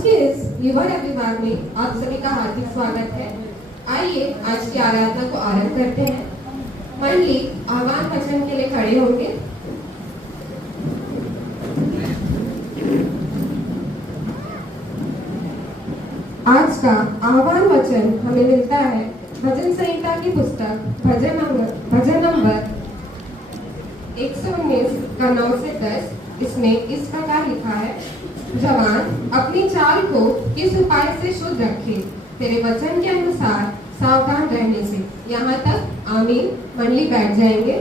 आज के इस युवा विभाग में आप सभी का हार्दिक स्वागत है। आइए आज की आराधना को आरंभ करते हैं। मंडली आह्वान वचन के लिए खड़े होंगे। आज का आह्वान वचन हमें मिलता है भजन संहिता की पुस्तक भजन नंबर 119 का 9 से 10। इसमें इस प्रकार लिखा है, जवान अपनी चाल को किस उपाय से शुद्ध रखे, तेरे वचन के अनुसार सावधान रहने से। यहाँ तक आमीन। मंडली बैठ जाएंगे।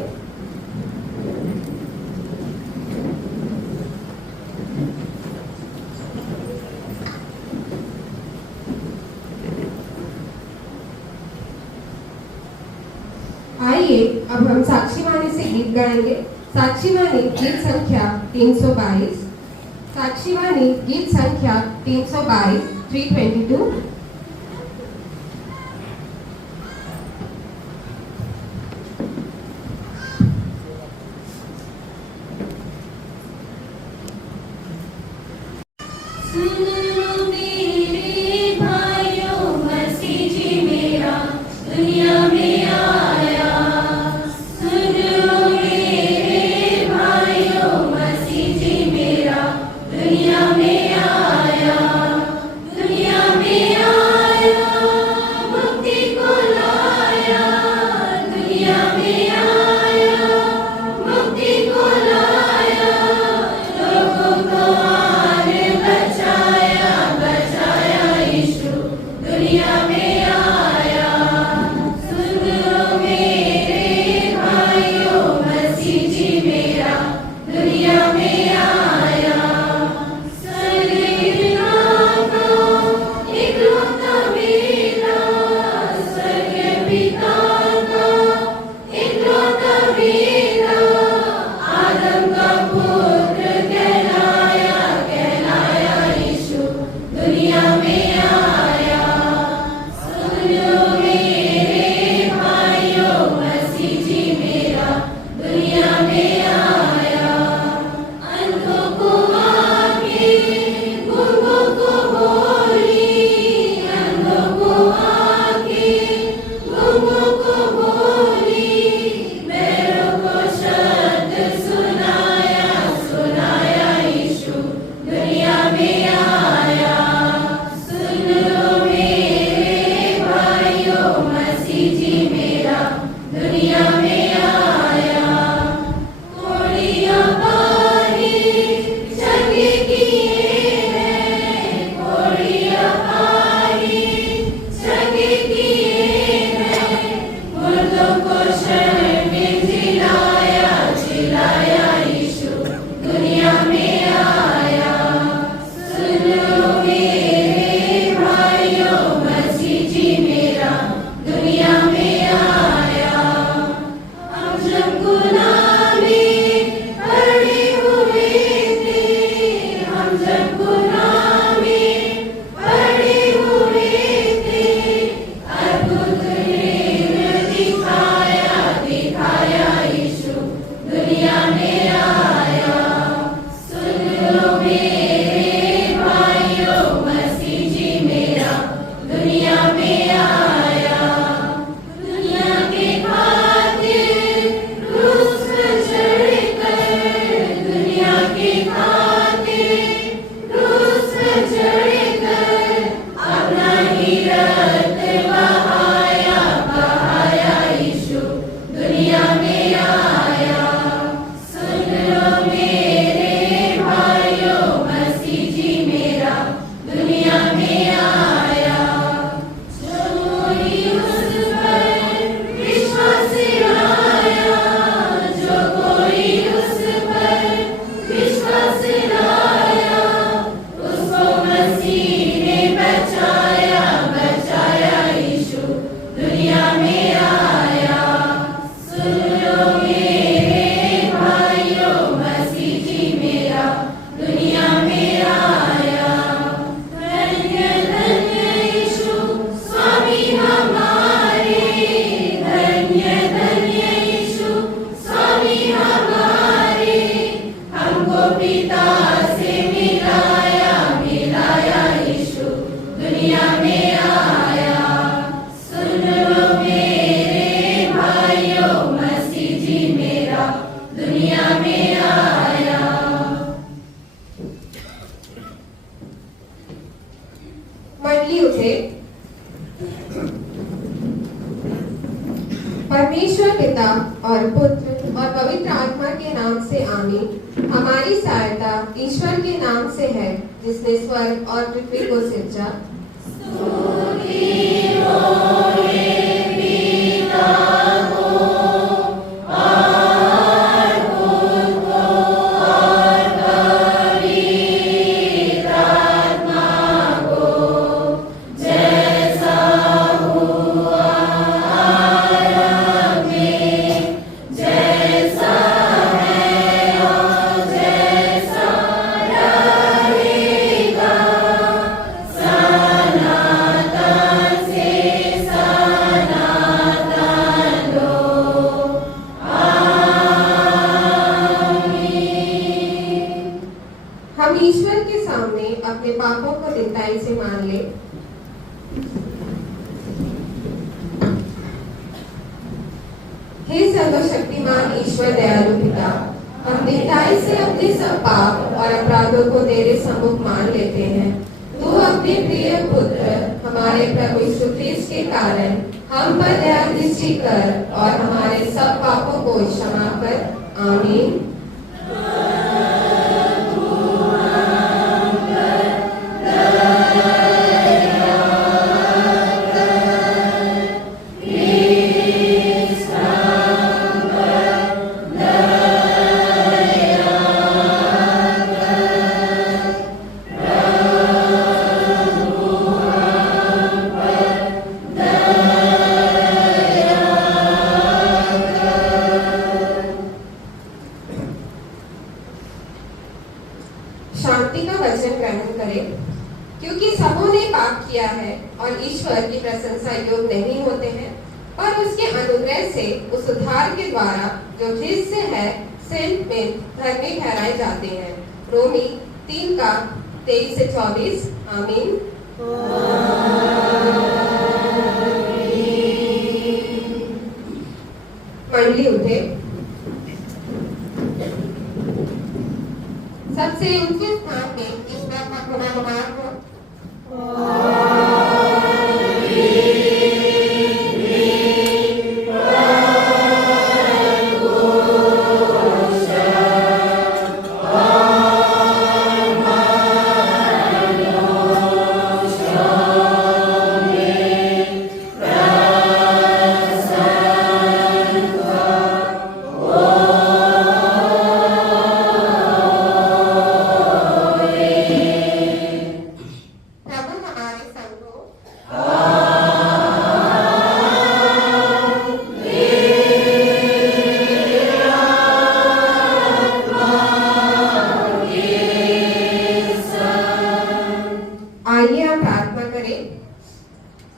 आइए अब हम साक्षीवाणी से गीत गाएंगे। साक्षीवाणी गीत संख्या 322। साक्षीवाणी गीत संख्या 322 322। मंडली उठे। परमेश्वर पिता और पुत्र और पवित्र आत्मा के नाम से आमीन। हमारी सहायता ईश्वर के नाम से है जिसने स्वर्ग और पृथ्वी को सिरजा। हम ईश्वर के सामने अपने पापों को दृढ़ताई से मान ले। हे सर्वशक्तिमान ईश्वर दयालु पिता, हम दृढ़ताई से अपने सब पाप और अपराधों को तेरे सम्मुख मान लेते हैं। तू अपने प्रिय पुत्र हमारे प्रभु यीशु ख्रीस्त के कारण हम पर दया दृष्टि कर और हमारे सब पापों को क्षमा कर। आमीन। शांति का वचन ग्रहण करें। क्योंकि सबों ने पाप किया है और ईश्वर की प्रशंसा योग्य नहीं होते हैं, पर उसके अनुग्रह से उस उद्धार के द्वारा जो ख्रीस्त से है सिर्फ में धर्मी ठहराए जाते हैं। रोमी 3:23 से 24। आमीन। मंडली उठे। सबसे ऊंचे स्थान में ईश्वर का गुणगान हो। आइए आप प्रार्थना करें।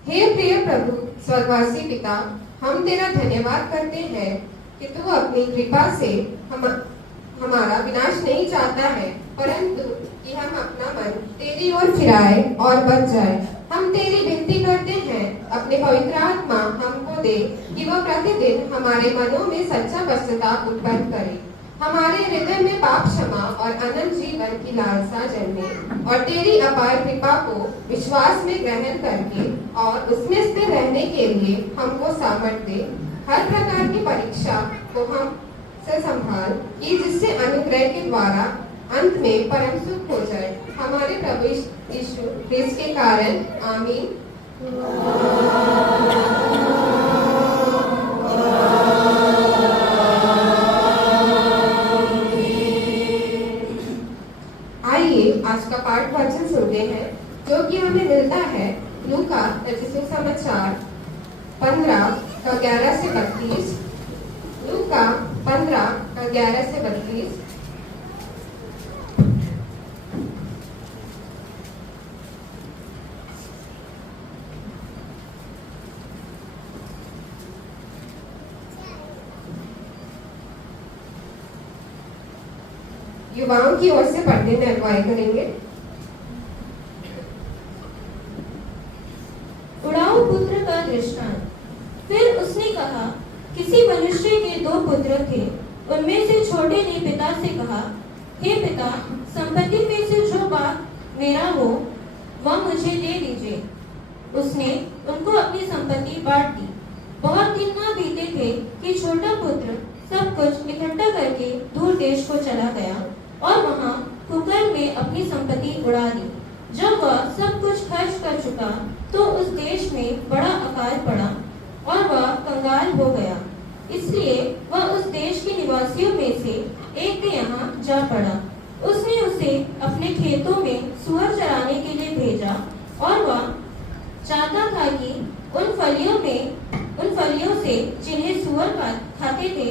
हे प्रिय प्रभु स्वर्गवासी पिता, हम तेरा धन्यवाद करते हैं कि तू अपनी कृपा से हमारा विनाश नहीं चाहता है, परंतु कि हम अपना मन तेरी ओर फिराए और बच जाए। हम तेरी विनती करते हैं, अपने पवित्र आत्मा हमको दे कि वह प्रतिदिन हमारे मनों में सच्चा पश्चाताप उत्पन्न करे, हमारे हृदय में पाप क्षमा और अनंत जीवन की लालसा जन्मे, और तेरी अपार कृपा को विश्वास में ग्रहण करके और उसमें स्थिर रहने के लिए हमको सामर्थ्य दे। हर प्रकार की परीक्षा को हम से संभाल कि जिससे अनुग्रह के द्वारा अंत में परम सुख हो जाए, हमारे प्रभु यीशु ख्रीस्त के कारण। आमीन। आइए आज का पाठ वचन सुनते हैं जो कि हमें मिलता है लूका रचित समाचार 15:11 से 32। लूका 15:11 से 32। युवाओं की ओर से पढ़ने में अगुवाई करेंगे। उड़ाऊ पुत्र का दृष्टांत। फिर उसने कहा, किसी मनुष्य के 2 पुत्र थे। उनमें से छोटे ने पिता से कहा, हे पिता, संपत्ति में से जो भाग मेरा हो वह मुझे मुझे दे दीजिए। उसने उनको अपनी संपत्ति बांट दी। बहुत दिन न बीते थे कि छोटा पुत्र सब कुछ इकट्ठा करके दूर देश को चला गया और वहाँ कुकर्म में अपनी संपत्ति उड़ा दी। जब वह सब कुछ खर्च कर चुका तो उस देश में बड़ा अकाल पड़ा और वह कंगाल हो गया। इसलिए वह उस देश के निवासियों में से एक के यहाँ जा पड़ा। उसने उसे अपने खेतों में सुअर चराने के लिए भेजा और वह चाहता था कि उन फलियों से जिन्हें सुअर खाते थे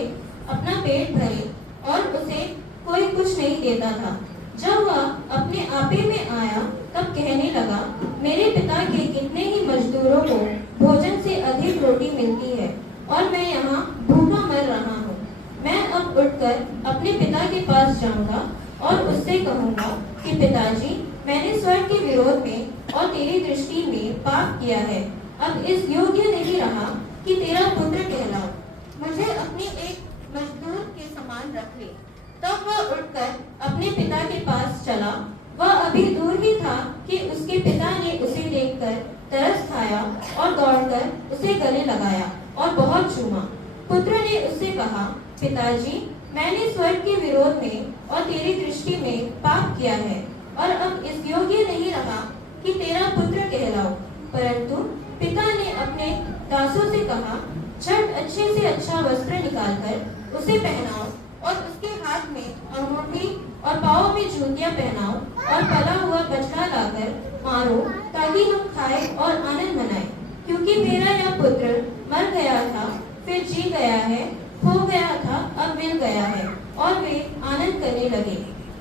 अपना पेट भरे, और उसे कोई कुछ नहीं देता था। जब वह अपने आपे में आया तब कहने लगा, मेरे पिता के कितने ही मजदूरों को भोजन से अधिक रोटी मिलती है और मैं यहाँ भूखा मर रहा हूँ। मैं अब उठकर अपने पिता के पास जाऊंगा और उससे कहूंगा कि पिताजी, मैंने स्वर्ग के विरोध में और तेरी दृष्टि में पाप किया है। अब इस योग्य नहीं रहा कि तेरा पुत्र कहलाओ। मुझे अपनी एक मजदूर के समान रख ले। तब वह उठकर अपने पिता के पास चला। वह अभी दूर ही था कि उसके पिता ने उसे देखकर तरस खाया और दौड़कर उसे गले लगाया और बहुत चूमा। पुत्र ने उससे कहा, पिताजी, मैंने स्वर्ग के विरोध में और तेरी दृष्टि में पाप किया है और अब इस योग्य नहीं रहा कि तेरा पुत्र कहलाओ। परंतु पिता ने अपने दासों से कहा, झट अच्छे से अच्छा वस्त्र निकालकर उसे पहनाओ और उसके हाथ में अंगूठी और पाँव में जूतियां पहनाओ और पला हुआ बछड़ा लाकर मारो, ताकि हम खाएं और आनंद मनाएं। क्योंकि मेरा यह पुत्र मर गया था, फिर जी गया है, खो गया था, अब मिल गया है। और वे आनंद करने लगे।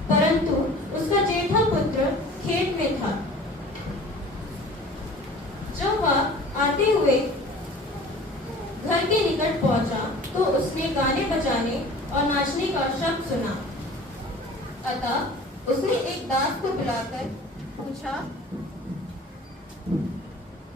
परंतु उसका जेठा पुत्र खेत में था। जब वह आते हुए घर के निकट पहुंचा तो उसने गाने बजाने और नाचने का शब्द सुना। अतः उसने एक दास को बुलाकर पूछा,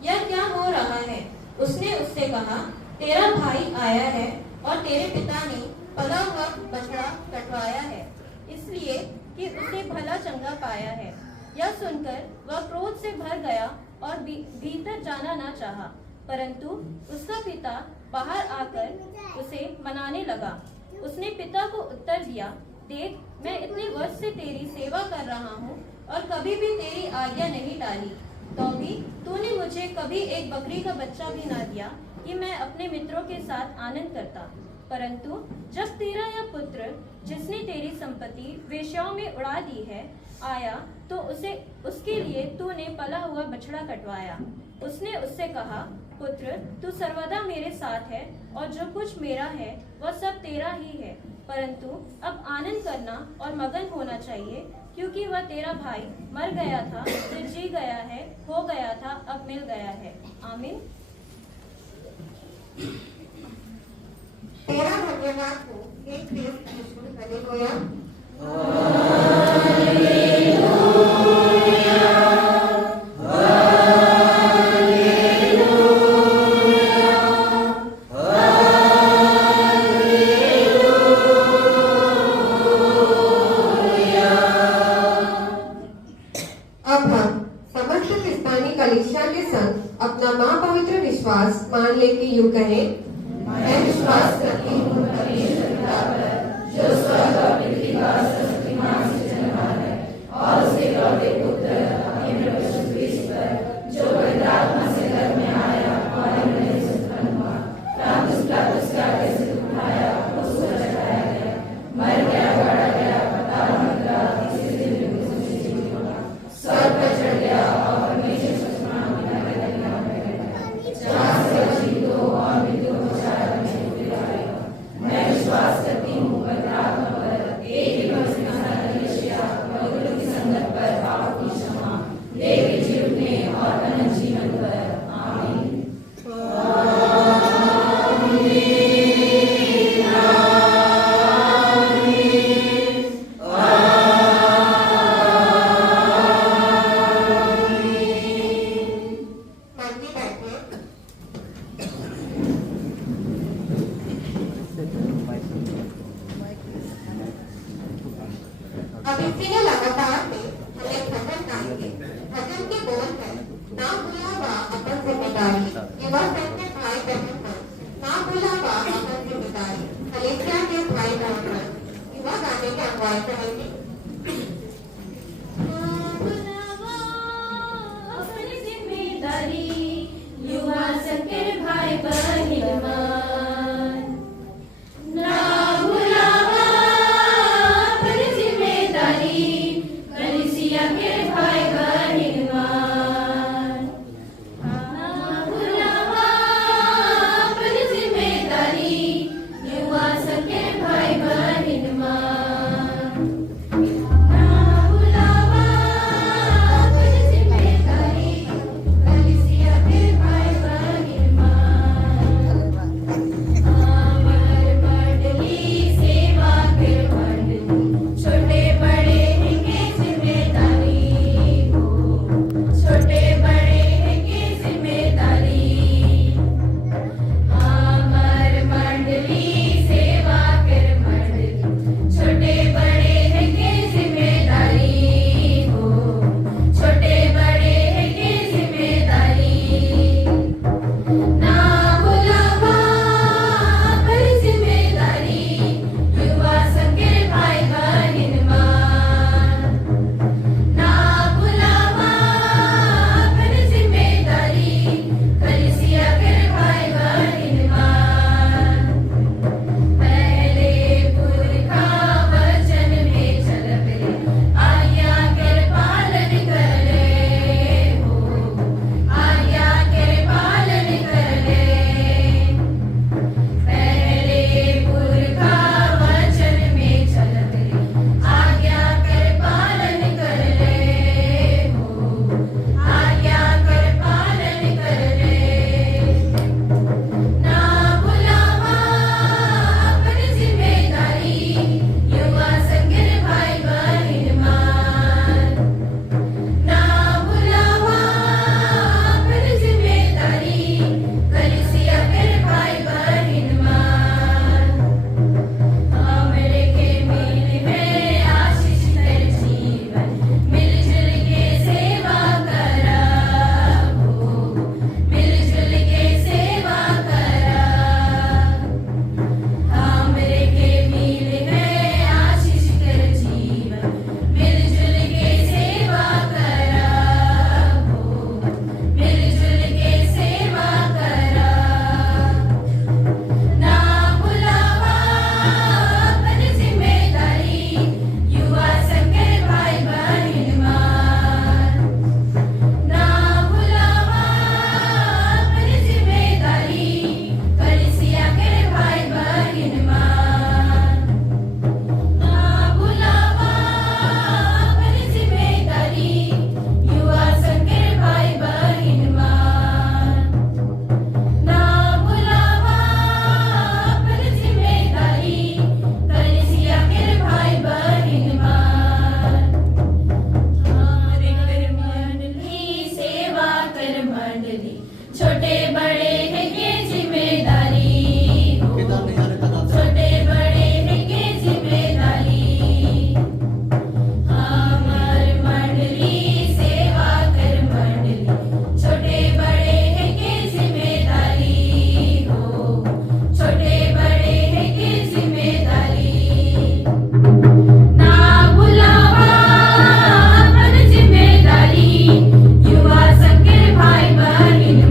यह क्या हो रहा है? उसने उससे कहा, तेरा भाई आया है और तेरे पिता ने पला हुआ बछड़ा कटवाया है, इसलिए कि उसे भला चंगा पाया है। यह सुनकर वह क्रोध से भर गया और भीतर जाना न चाहा। परंतु उसका पिता बाहर आकर उसे मनाने लगा। उसने पिता को उत्तर दिया, देख, मैं इतने वर्ष से तेरी सेवा कर रहा हूँ और कभी भी तेरी आज्ञा नहीं टाली, तो भी तूने मुझे कभी एक बकरी का बच्चा भी ना दिया कि मैं अपने मित्रों के साथ आनंद करता। परंतु जब तेरा यह पुत्र, जिसने तेरी संपत्ति वेश्याओं में उड़ा दी है, आया तो उसके लिए तूने पला हुआ बछड़ा कटवाया। उसने उससे कहा, पुत्र, तू सर्वदा मेरे साथ है और जो कुछ मेरा है वह सब तेरा ही है। परंतु अब आनंद करना और मगन होना चाहिए, क्योंकि वह तेरा भाई मर गया था, फिर जी गया है, हो गया था, अब मिल गया है। आमीन। तेरा धन्यवाद हो हे क्रिस्त यीशु। हालेलुया। अब हम समस्त क्रिस्तानी कलीसिया के संग अपना महापवित्र विश्वास मान ले कि यूं कहें, मैं विश्वास करती हूँ परमेश्वर पिता पर, जो स्वर्ग और पृथ्वी का सर्वशक्तिमान सृजनहार है, और उसके इकलौते पुत्र अपने प्रभु यीशु क्रिस्त पर, जो पवित्र आत्मा से गर्भ में आया और हमने से उत्पन्न हुआ, प्रांतुस पिलातुस के आगे से उठाया, क्रूस पर चढ़ाया गया, मर गया, गाड़ा गया, पाताल में उतरा, तीसरे दिन मृत्यु से जी उठा, स्वर्ग पर चढ़ गया और परमेश्वर के समान विराजमान है, जहाँ से जीवितों और मृत्यु को छाया करने को दिलाएगा। मैं विश्वास करती हूँ पवित्र आत्मा पर, एक ही पवित्र कलीसिया, पवित्र की संगत पर, पापों की क्षमा, देह के जीवने और अनंत जीवन पर। आमीन। जिम्मेदारी युवा संघ के भाई बहन पर ना भूलावा अपन जिम्मेदारी कलेक्टर के भाई बहन पर युवा गाने के अगुवाई करेंगे। अपनी जिम्मेदारी युवा संघ के भाई बहन ना भुलावा अपनी जिम्मेदारी कलिसिया के भाई बहन ना भुलावा अपनी जिम्मेदारी युवा संघ के भाई बहन ना भुलावा अपनी जिम्मेदारी कलिसिया के भाई बहन अमर मंडली सेवा के मंडली छोटे बड़े हैं के जिम्मेदारी हो छोटे बड़े हैं के जिम्मेदारी अमर मंडली सेवा कर मंडली छोटे बड़े हैं के जिम्मेदारी हो छोटे बड़े हैं के जिम्मेदारी ना भुलावा अपनी जिम्मेदारी युवा संघ के भाई बहन ना भुलावा अपनी जिम्मेदारी कलिसिया के भाई बहन पहले पुरखा वचन में चलबे आज्ञा के पालन करे हो आज्ञा के पालन करे पहले पुरखा वचन में चलबे आज्ञा के पालन करे हो आज्ञा के पालन करे ना भुलावा अपनी जिम्मेदारी युवा संघ के भाई बहन ना भुलावा अपनी जिम्मेदारी कलिसिया के भाई बहन हमरे के मिल में आशीष कर जीवन मिलजुल के सेवा करा हो मिलजुल के सेवा करा हमरे के मिल में आशीष कर जीवन मिलजुल के सेवा करा हो मिलजुल के सेवा करा ना भुलावा अपनी जिम्मेदारी युवा संघ के भाई बहन ना भुलावा अपनी जिम्मेदारी कलिसिया के भाई बहन ना भुलावा अपनी जिम्मेदारी युवा संघ के भाई बहन ना भुलावा अपनी जिम्मेदारी कलिसिया के भाई बहन हमारे कर मंडली सेवा कर मंडली छोटे बड़े हैं के जिम्मेदारी हो छोटे बड़े हैं के जिम्मेदारी हमार मंडली सेवा कर मंडली छोटे बड़े हैं के जिम्मेदारी हो छोटे बड़े हैं के जिम्मेदारी ना भुलावा अपनी जिम्मेदारी युवा संघ के भाई बहन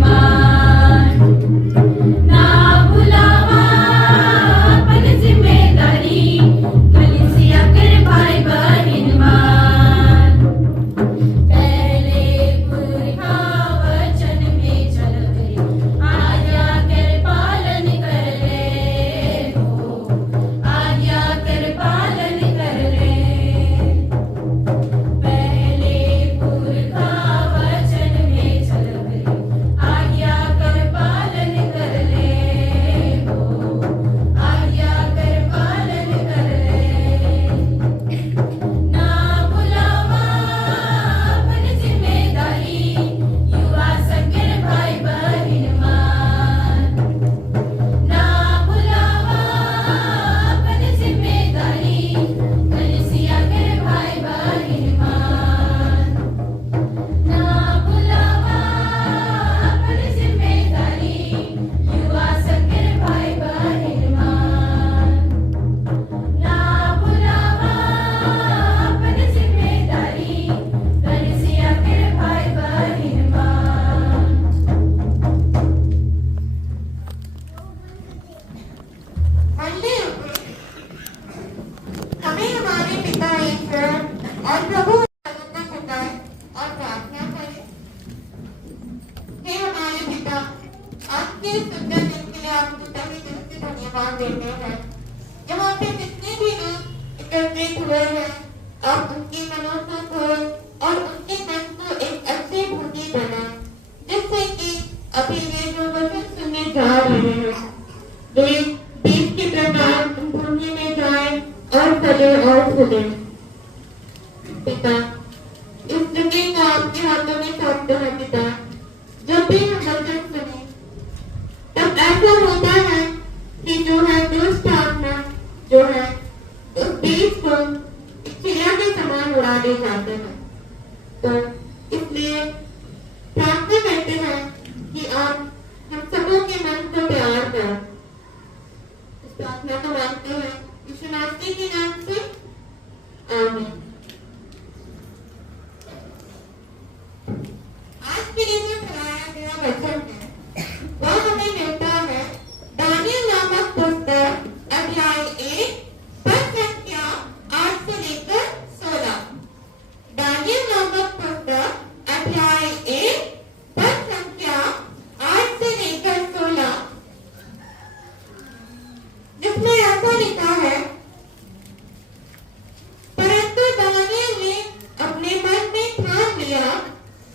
के सुंदर दिन के लिए आपको तहे दिल से धन्यवाद देते हैं। यहाँ पे जितने भी लोग एकत्रित हुए हैं, आप उनकी मनोता को और उनके मन को एक अच्छे भूमि बनाएं, जिससे कि अभी वे जो वचन सुनने जा रहे हैं वे बीज के प्रकार भूमि में जाए और फले और फूले। पिता, इस जगह को आपके हाथों में सौंपते हैं। पिता, जब भी हम वचन सुने तब ऐसा होता है कि जो है दुष्ट आत्मा जो है उस बीज को चिड़िया के समान उड़ा दे जाते हैं। तो इसलिए प्रार्थना करते हैं कि आप हम सबों के मन को प्यार करें। इस प्रार्थना को मांगते हैं यीशु मसीह के नाम से, आमीन। आज के लिए जो पढ़ाया गया वचन है वह हमें मिलता है दानियल नामक पुस्तक अध्याय 1 पद संख्या 8 से लेकर 16। दानियल नामक पुस्तक अध्याय 1 पद संख्या 8 से लेकर 16, जिसमें ऐसा लिखा है, परंतु दानियल ने अपने मन में ठान लिया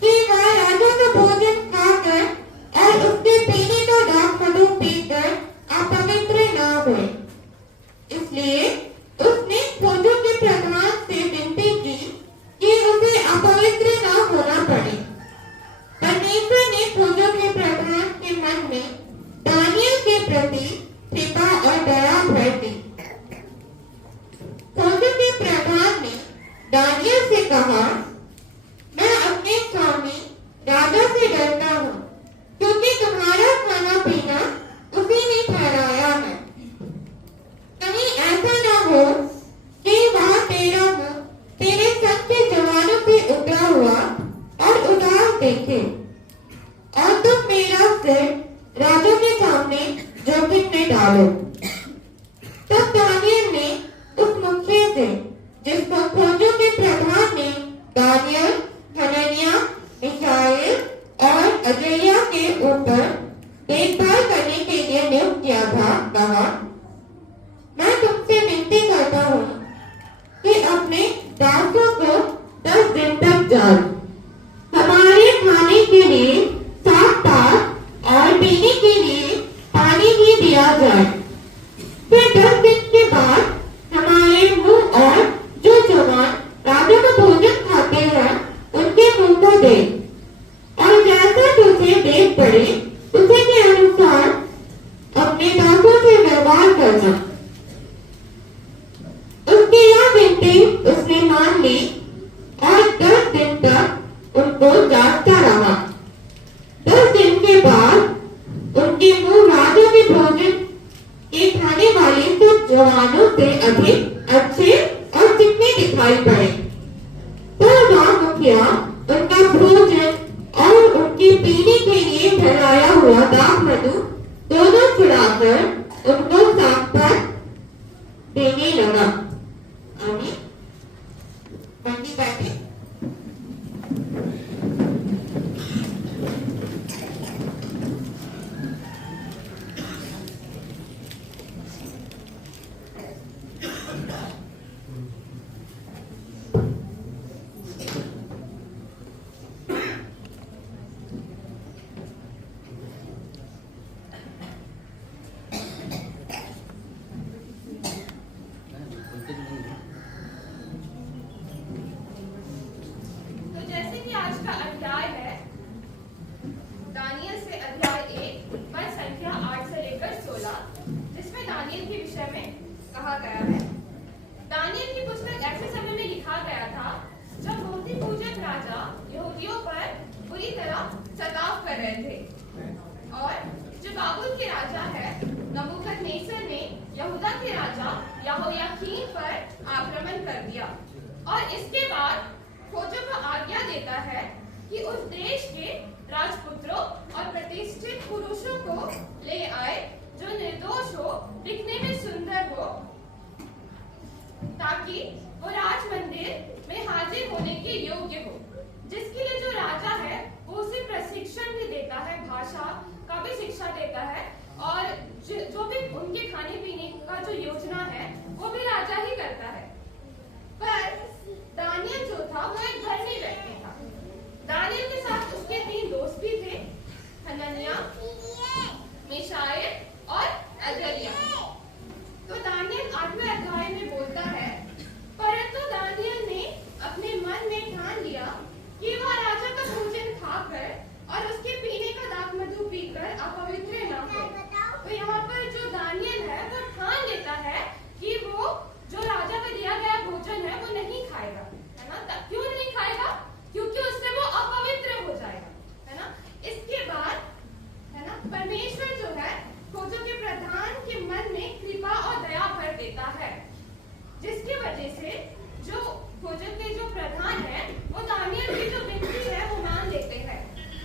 कि वह राजा का भोजन खाकर और उसके पीने का दाख मधु पीकर अपवित्र न हुए। इसलिए उसने फौजों के प्रधान से विनती की कि उसे अपवित्र न होना पड़े। परमेश्वर ने फौजों के प्रधान के मन में दानियल के प्रति कृपा और दया भर दी। फौजों के प्रधान ने दानियल से कहा, मैं अपने स्वामी राजा से डरता हूँ, क्योंकि तुम्हारा खाना पीना उसी ने ठहराया है। कहीं ऐसा न हो कि वह तेरा मुंह तेरे संग के जवानों पे उतरा हुआ और उदास देखे और तुम मेरा सिर राजा के सामने जोखिम में डालो। तब दानियल ने उस मुखिया से, जिसको फौजों के प्रधान ने दानियल, हनन्याह, मिशाएल और अजर्याह के ऊपर देखभाल करने के लिए नियुक्त किया था, कहा, मैं तुमसे विनती करता हूँ कि अपने दासों को 10 दिन तक जान हमारे खाने के लिए साफ पात और पीने के लिए पानी भी दिया जाए। फिर 10 दिन के बाद हमारे मुंह और जो जवान राजा का भोजन खाते हैं उनके मुंह को दे, और जैसा तुझे देख पड़े उसी के अनुसार अपने दासों से व्यवहार करना। उसकी यह विनती उसने मान ली और 10 दिन तक उनको जागता रहा। 10 दिन के बाद उनके मुंह राजा के भोजन के खाने वाले सब जवानों से अधिक अच्छे और चिकने दिखाई पड़े। तो वह मुखिया उनका भोजन और उनके पीने के लिए ठहराया हुआ दाख मधु दोनों छुड़ाकर उनको साफ पर देने लगा। आमीन। बंदी बैठे। ताकि वो राज मंदिर में हाजिर होने के योग्य हो, जिसके लिए जो राजा है वो उसे प्रशिक्षण भी देता है, भाषा का भी शिक्षा देता हनन्याह, मिशाएल और अजर्या। तो दानियल 8वें अध्याय में बोलता है, परंतु दानियल ने अपने मन में ठान लिया कि वह राजा का भोजन खाकर और उसके पीने का दाखमधु पीकर अपवित्र न हो। तो यहाँ पर जो दानियल है वो ठान लेता है कि वो जो राजा का दिया गया भोजन है वो नहीं खाएगा, है ना। क्यों नहीं खाएगा? क्योंकि उससे वो अपवित्र हो जाएगा, है ना। इसके बाद, है ना, परमेश्वर जो है खोजों के प्रधान के मन में कृपा और दया भर देता है, जिसकी वजह से जो खोजों के जो प्रधान है वो दानियल की जो विनती है वो मान लेते हैं।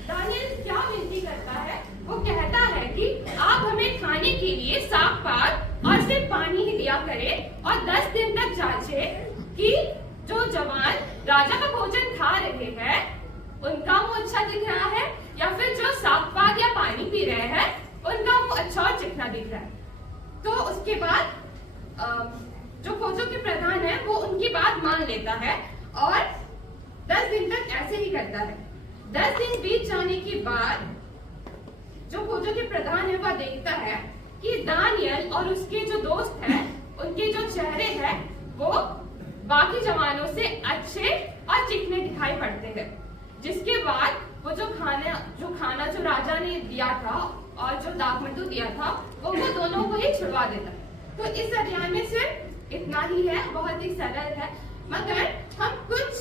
दानियल क्या विनती करता है? वो कहता है कि आप हमें खाने के लिए साग पात और सिर्फ पानी ही दिया करें और 10 दिन तक जांचे कि जो जवान राजा का भोजन खा रहे हैं उनका मुंह अच्छा दिख रहा है या फिर जो साग पात या पानी पी रहे हैं उनका मुंह अच्छा और चिकना दिख रहा है। तो उसके बाद जो खोजों के प्रधान है वो उनकी बात मान लेता है और 10 दिन तक ऐसे ही करता है। 10 दिन बीत जाने के बाद जो खोजों के प्रधान है वह देखता है कि दानियल और उसके जो दोस्त हैं उनके जो चेहरे हैं वो बाकी जवानों से अच्छे और चिकने दिखाई पड़ते हैं। जिसके बाद वो जो खाना जो राजा ने दिया था और जो दाखमधु दिया था वो दोनों को ही छुड़वा देता है। तो इस अध्याय में सिर्फ इतना ही है, बहुत ही सरल है, मगर हम कुछ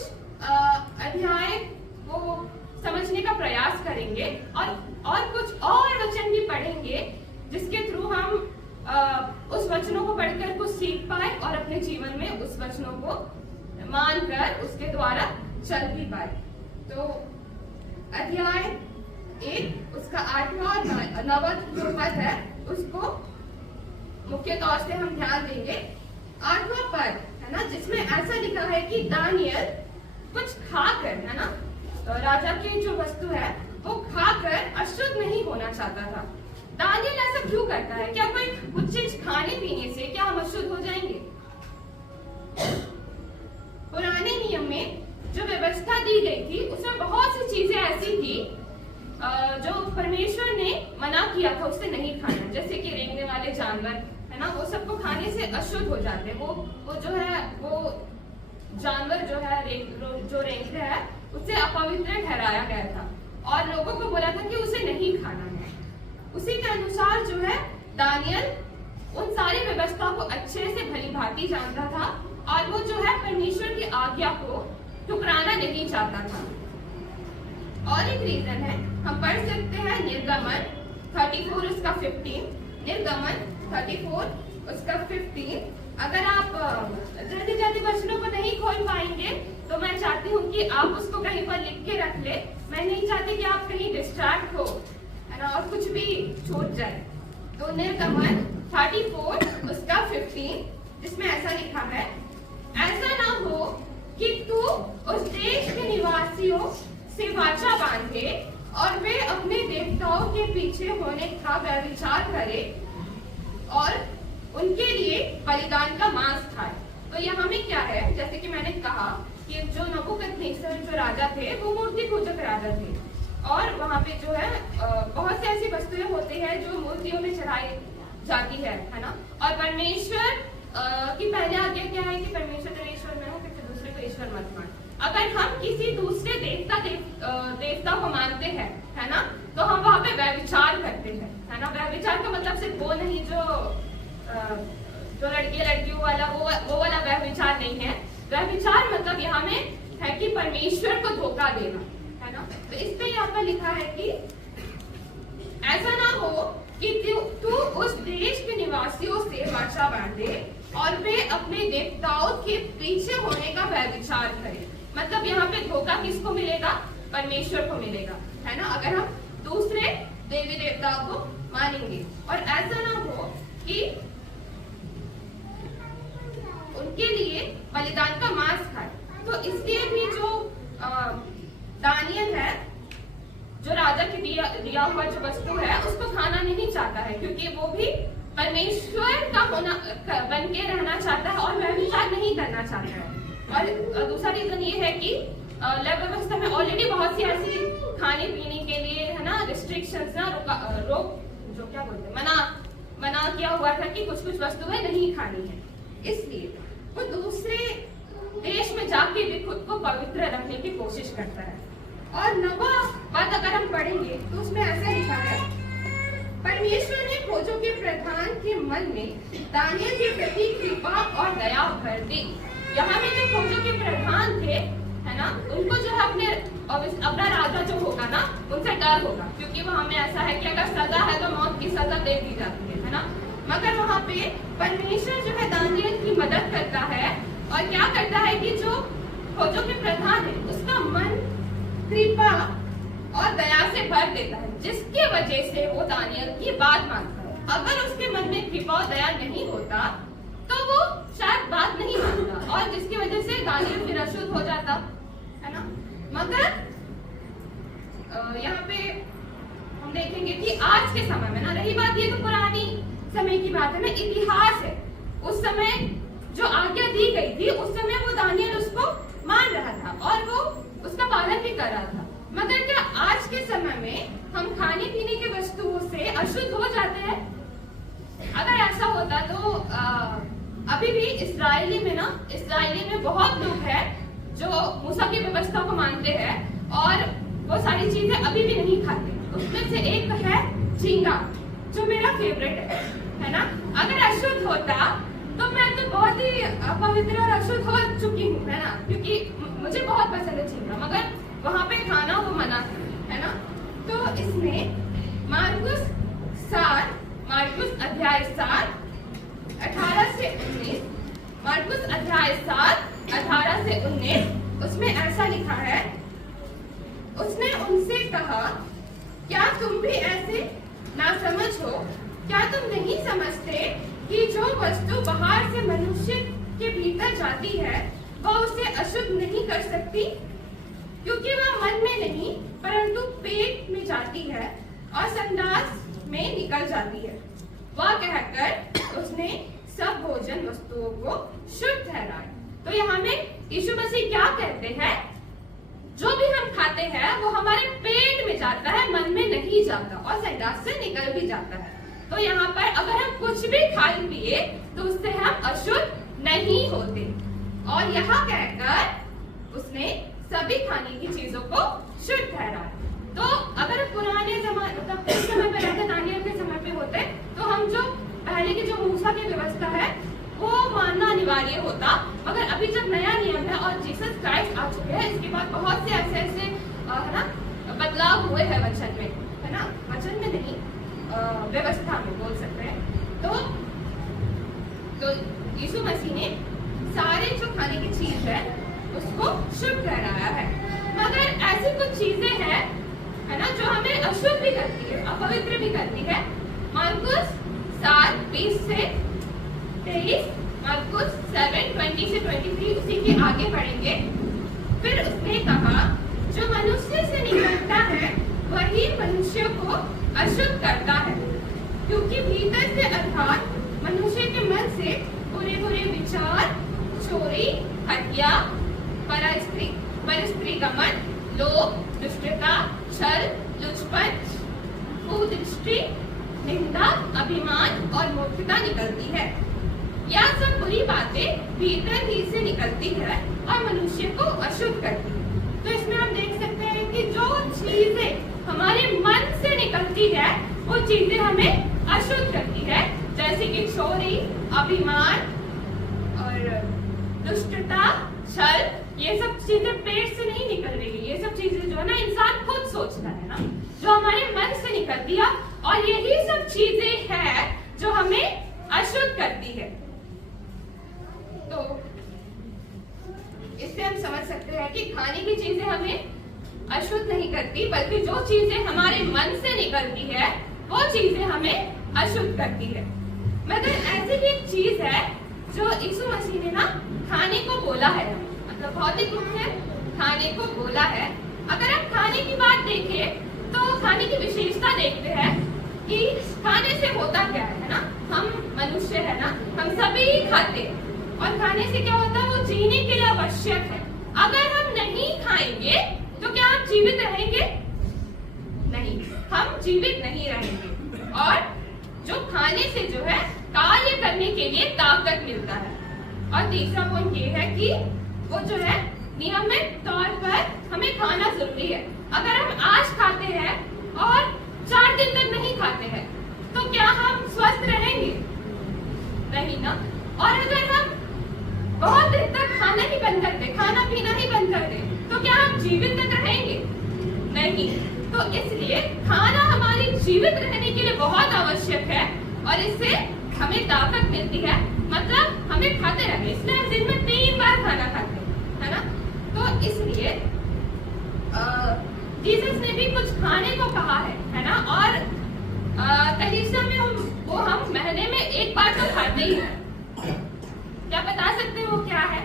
अध्याय को समझने का प्रयास करेंगे और कुछ और वचन भी पढ़ेंगे जिसके थ्रू हम उस वचनों को पढ़कर कुछ सीख पाए और अपने जीवन में उस वचनों को मानकर उसके द्वारा चल भी पाए। तो अध्याय 1 उसका 8वां और 9वां जो पद है उसको मुख्य तौर से हम ध्यान देंगे। 8वां पद है ना, जिसमें ऐसा लिखा है कि दानियल कुछ खाकर, है ना, तो राजा की जो वस्तु है वो खाकर अशुद्ध नहीं होना चाहता था। दानियल ऐसा क्यों करता है? क्या कोई कुछ चीज खाने पीने से क्या हम अशुद्ध हो जाएंगे? पुराने नियम में जो व्यवस्था दी गई थी उसमें बहुत सी चीजें ऐसी थी जो परमेश्वर ने मना किया था उससे नहीं खाना, जैसे कि रेंगने वाले जानवर, है ना, वो सबको खाने से अशुद्ध हो जाते हैं। वो जो है वो जानवर जो है जो रेंगते हैं उसे अपवित्र ठहराया गया था और लोगों को बोला था कि उसे नहीं खाना है। उसी के अनुसार जो है दानियल उन सारी व्यवस्था को अच्छे से भली भांति जानता था और वो जो है परमेश्वर की आज्ञा को ठुकराना नहीं चाहता था। और एक रीजन है, हम पढ़ सकते हैं निर्गमन 34 उसका 15, निर्गमन 34 उसका 15। अगर आप जल्दी जल्दी वचनों को नहीं खोल पाएंगे तो मैं चाहती हूँ कि आप उसको कहीं पर लिख के रख ले। मैं नहीं चाहती कि आप कहीं डिस्ट्रैक्ट हो, है ना, और कुछ भी छूट जाए। तो निर्गमन 34 उसका 15 जिसमें ऐसा लिखा है, ऐसा ना हो कि तू उस देश के निवासियों से वाचा बांधे और वे अपने देवताओं के पीछे होने का व्यभिचार करे और उनके लिए बलिदान का मांस खाए। तो यहाँ में क्या है, जैसे कि मैंने कहा कि जो नबूकदनेस्सर जो राजा थे वो मूर्ति पूजक राजा थे और वहाँ पे जो है बहुत से ऐसी वस्तुएं होती है जो मूर्तियों में चढ़ाई जाती है ना। और परमेश्वर की पहले आज्ञा क्या है कि परमेश्वर तेरे ईश्वर में हो, किसी दूसरे को ईश्वर मत मान। अगर हम किसी दूसरे देवता को मानते हैं, है ना, तो हम वहाँ पे व्यभिचार करते हैं, है ना। व्यभिचार का मतलब सिर्फ वो नहीं जो लड़कियों वाला वो वाला व्यभिचार नहीं है। व्यभिचार मतलब यहाँ में है कि परमेश्वर को धोखा देना, है ना। तो इस पे यहाँ पर लिखा है कि ऐसा ना हो कि तू उस देश के निवासियों से वाचा बांधे और वे अपने देवताओं के पीछे होने का व्यभिचार करे। मतलब यहाँ पे धोखा किसको मिलेगा? परमेश्वर को मिलेगा, है ना, अगर हम दूसरे देवी देवताओं को मानेंगे। और ऐसा ना हो कि उनके लिए बलिदान का मांस खाए। तो इसलिए भी जो दानियल है, जो राजा के दिया हुआ जो वस्तु है उसको खाना नहीं चाहता है, क्योंकि वो भी परमेश्वर का होना बन के रहना चाहता है और व्यभिचार नहीं करना चाहता है। और दूसरा रीजन ये है कि लव व्यवस्था में ऑलरेडी बहुत सी ऐसी खाने पीने के लिए, है ना, रिस्ट्रिक्ट रिस्ट्रिक्शंस ना मना किया हुआ था कि कुछ वस्तुएं नहीं खानी है, इसलिए वो दूसरे देश में जाके भी खुद को पवित्र रखने की कोशिश करता है। और 9वां पद अगर हम पढ़ेंगे तो उसमें ऐसा लिखा है, परमेश्वर ने खोजों के प्रधान के मन में दानियल के प्रति कृपा और दया भर दी। यहाँ में जो खोजों के प्रधान थे, है ना, उनको जो है अपना राजा जो होगा ना, उनसे डर होगा, क्योंकि वहां में ऐसा है कि अगर सजा है तो मौत की सजा दे दी जाती है ना। मगर वहां पे परमेश्वर जो है दानियल की मदद करता है और क्या करता है कि जो खोजों के प्रधान है उसका मन कृपा और दया से भर देता है, जिसकी वजह से वो दानियल की बात मानता है। अगर उसके मन में कृपा और दया नहीं होता तो वो शायद बात नहीं मानता, और जिसकी वजह से दानियल फिर अशुद्ध हो जाता, है ना। मगर यहाँ पे हम देखेंगे कि आज के समय में ना, रही बात ये तो पुरानी समय की बात है ना, इतिहास है, उस समय जो आज्ञा दी गई थी उस समय वो दानियल उसको मान रहा था और वो उसका पालन भी कर रहा था। मगर क्या आज के समय में हम खाने पीने के वस्तुओं से अशुद्ध हो जाते हैं? अगर ऐसा होता तो अभी भी इस्राएली में बहुत लोग हैं जो मूसा की व्यवस्था को मानते हैं और वो सारी चीजें अभी भी नहीं खाते। उसमें से एक है झींगा, जो मेरा फेवरेट है ना। अगर अशुद्ध होता तो मैं तो बहुत ही पवित्र और अशुद्ध हो चुकी हूँ, है ना, क्योंकि मुझे बहुत पसंद है झींगा, मगर वहां पे खाना वो मना है ना। तो इसमें मार्कुस अध्याय 7 18 से 19, मार्कुस अध्याय 7 18 से 19, उसमें ऐसा लिखा है, उसने उनसे कहा, क्या तुम भी ऐसे नासमझ हो? क्या तुम नहीं समझते कि जो वस्तु बाहर से मनुष्य के भीतर जाती है वह उसे अशुद्ध नहीं कर सकती, क्योंकि वह मन में नहीं परंतु पेट में जाती है और संडास में निकल जाती है। वह कहकर उसने सब भोजन वस्तुओं को शुद्ध ठहराया। तो यहाँ में यीशु मसीह क्या कहते हैं? जो भी हम खाते हैं वो हमारे पेट में जाता है, मन में नहीं जाता और संडास से निकल भी जाता है। तो यहाँ पर अगर हम कुछ भी खा पिए तो उससे हम अशुद्ध नहीं होते। और यहाँ कहकर उसने सभी खाने की चीजों को शुद्ध ठहराया। तो अगर पुराने जमाने मतलब उस समय पे रहते, दानियल के समय पे होते, तो हम जो पहले की जो मूसा की व्यवस्था है वो मानना अनिवार्य होता। मगर अभी जब नया नियम है और जीसस क्राइस्ट आ चुके हैं, इसके बाद बहुत से ऐसे है ना बदलाव हुए हैं वचन में, है ना, वचन में नहीं व्यवस्था में बोल सकते हैं। तो यीशु मसीह ने सारे जो खाने की चीज है उसको शुद्ध ठहराया है। मगर ऐसी कुछ चीजें हैं, है ना, जो हमें अशुद्ध भी करती है, अपवित्र भी करती है। मार्कुस 7:20 से 23, मार्कुस 7:20 से 23, उसी के आगे पढ़ेंगे। फिर उसने कहा, जो मनुष्य से निकलता है वही मनुष्य को अशुद्ध करता है, क्योंकि भीतर से अर्थात मनुष्य के मन से बुरे बुरे विचार, चोरी, हत्या, परस्त्री गमन, लोभ, दुष्टता, छल, लुचपन, कुदृष्टि, निंदा, अभिमान और मूर्खता निकलती है। यह सब बुरी बातें भीतर ही से निकलती है और मनुष्य को अशुद्ध करती है। तो इसमें हम देख सकते हैं कि जो चीजें हमारे मन से निकलती है वो चीजें हमें अशुद्ध करती है, जैसे कि चोरी, अभिमान और दुष्टता, छल। ये सब चीजें पेट से नहीं निकल रही है, ये सब चीजें जो है ना इंसान खुद सोचता है ना, जो हमारे मन से निकलती है, और यही सब चीजें हैं जो हमें अशुद्ध करती है। तो इससे हम समझ सकते हैं कि खाने की चीजें हमें अशुद्ध नहीं करती, बल्कि जो चीजें हमारे मन से निकलती है वो चीजें हमें अशुद्ध करती है। मगर ऐसी भी एक चीज है जो यीशु मसीह ने ना खाने को बोला है, मतलब भौतिक रूप में खाने को बोला है। अगर हम खाने की बात देखें तो खाने की विशेषता देखते हैं कि खाने से होता क्या है ना, हम मनुष्य है ना, हम सभी खाते, और खाने से क्या होता है, वो जीने के लिए आवश्यक है। अगर हम नहीं खाएंगे तो क्या हम जीवित रहेंगे? नहीं, हम जीवित नहीं रहेंगे। और जो खाने से जो है कार्य करने के लिए ताकत मिलता है। और तीसरा पॉइंट ये है कि वो जो है नियमित तौर पर हमें खाना जरूरी है। अगर हम आज खाते हैं और 4 दिन तक नहीं खाते हैं तो क्या हम स्वस्थ रहेंगे? नहीं ना। और अगर हम बहुत दिन तक खाना ही बंद कर दे, खाना पीना ही बंद कर दे, तो क्या हम जीवित तक रहेंगे? नहीं। तो इसलिए खाना हमारी जीवित रहने के लिए बहुत आवश्यक है और इससे हमें ताकत मिलती है, मतलब हमें खाते रहना। इसलिए हम दिन में 3 बार खाना खाते हैं, है ना। तो इसलिए जीसस ने भी कुछ खाने को कहा है ना। और कलीसिया में हम महीने में 1 बार तो खाते ही हैं। क्या बता सकते हो क्या है?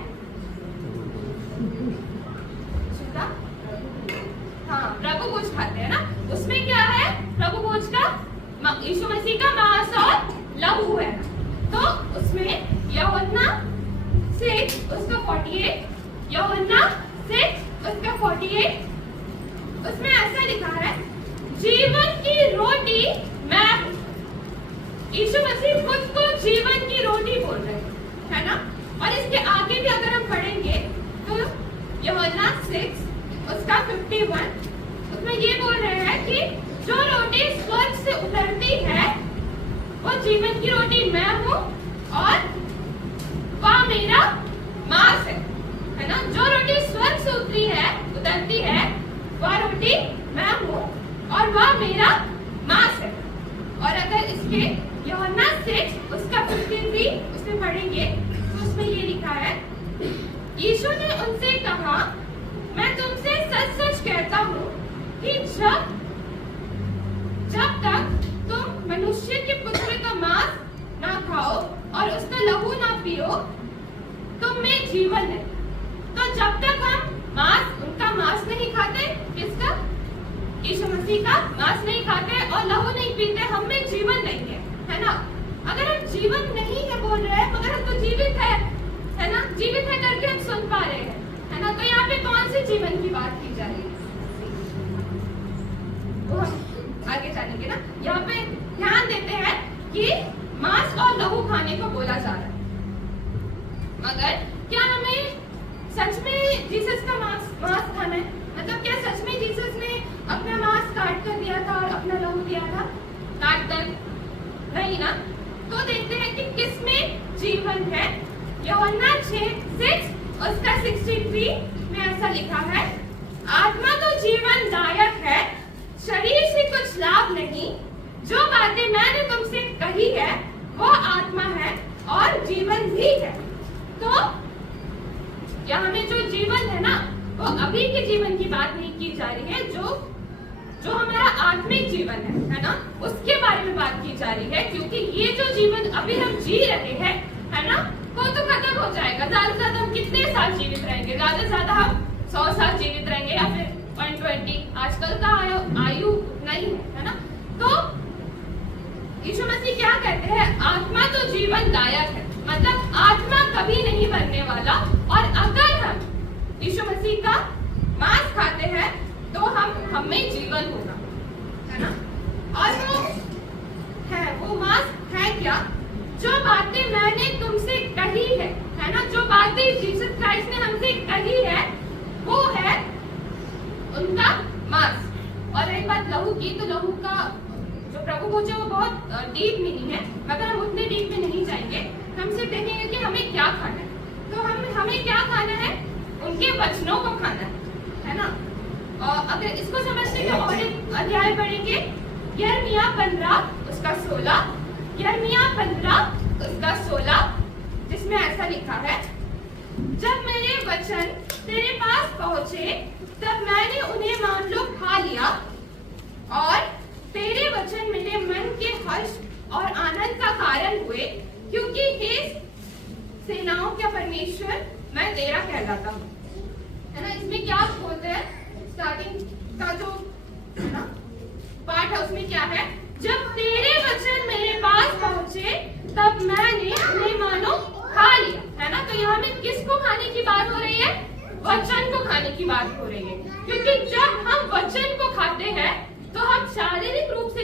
हाँ, प्रभु भोज खाते हैं ना। उसमें क्या है? प्रभु भोज का यीशु मसीह का मांस और लहू है। तो उसमें यूहन्ना 6 उसका 48, यूहन्ना 6 उसका 48 उसमें ऐसा लिखा है, जीवन की रोटी मैं हूं। यीशु मसीह खुद को जीवन की रोटी बोल रहे हैं, है ना। और इसके आगे भी अगर हम पढ़ेंगे तो यूहन्ना 6 उसका 51 उसमें ये बोल रहे हैं कि जो रोटी स्वर्ग से उतरती है वो जीवन की रोटी मैं हूं और वह मेरा मांस है ना। जो रोटी स्वर्ग से उतरती है वह रोटी मैं हूं और वह मेरा मांस है। और अगर इसके यूहन्ना 6 उसका 53 उसमें पढ़ेंगे तो उसमें ये लिखा है, यीशु ने उनसे कहा, मैं तुमसे सच सच कहता हूं कि जब तक तुम मनुष्य के पुत्र का मांस ना खाओ और उसका लहू ना पियो तुम में जीवन है। तो जब तक हम उनका मांस नहीं खाते, किसका? यीशु मसीह का मांस नहीं खाते और लहू नहीं पीते, हम में जीवन नहीं है ना। अगर हम जीवन नहीं है बोल रहे हैं मगर हम तो जीवित है ना। जीवित है करके हम सुन पा रहे हैं, है ना। तो यहाँ पे कौन से जीवन की बात की जा रही है वो हम आगे जानेंगे ना। यहाँ पे ध्यान देते हैं कि मांस और लहू खाने को बोला जा रहा है, मगर क्या हमें सच में जीसस का मांस खाना है? मतलब क्या सच में जीसस ने अपना मांस काट कर दिया था और अपना लहू दिया था? काट कर नहीं ना। तो देखते हैं कि किसमें जीवन है। यूहन्ना 6 उसका 63 में ऐसा लिखा है, आत्मा तो जीवन दायक है, शरीर से कुछ लाभ नहीं। जो बातें मैंने तुमसे कही है वो आत्मा है और जीवन भी है। तो यहाँ में जो जीवन है ना वो अभी के जीवन की बात नहीं की जा रही है, जो हमारा आत्मिक जीवन है ना, उसके बारे में बात की जा रही है। क्योंकि ये जो जीवन अभी हम जी रहे हैं, है ना, वो तो खत्म हो जाएगा। ज्यादा से ज्यादा हम कितने साल जीवित रहेंगे? ज्यादा से ज्यादा हम 100 साल जीवित रहेंगे या फिर 120। आजकल का आयु नहीं है ना। तो यीशु मसीह क्या कहते हैं? आत्मा तो जीवन दायक है, मतलब आत्मा कभी नहीं मरने वाला। और अगर हम यीशु मसीह का मांस खाते हैं तो हम में जीवन होगा, है ना। और वो मांस है क्या? जो बातें मैंने तुमसे कही है ना, जो बातें जीसस क्राइस्ट ने हमसे कही है वो है उनका मांस। और एक बात लहू की, तो लहू का जो प्रभु भोज है वो बहुत डीप मीनिंग है, मगर हम उतने डीप में नहीं जाएंगे। हम सिर्फ देखेंगे कि हमें क्या खाना है। तो हमें क्या खाना है? उनके वचनों को खाना है ना। और अगर इसको समझने के और एक अध्याय पढ़ेंगे, यिर्मयाह 15 उसका 16, यिर्मयाह 15 उसका 16, जिसमें ऐसा लिखा है, जब मेरे वचन तेरे पास पहुंचे तब मैंने उन्हें मान लो खा लिया और तेरे वचन मेरे मन के हर्ष और आनंद का कारण हुए, क्योंकि हे सेनाओं का परमेश्वर मैं तेरा कहलाता हूँ, है ना। इसमें क्या बोलते हैं? स्टार्टिंग का जो पार्ट है उसमें क्या है? जब तेरे वचन मेरे पास पहुंचे तब मैंने उन्हें मानो खा लिया, है ना। तो यहाँ में किसको खाने की बात हो रही है? वचन को खाने की बात हो रही है। क्योंकि जब हम वचन को खाते हैं तो हम शारीरिक रूप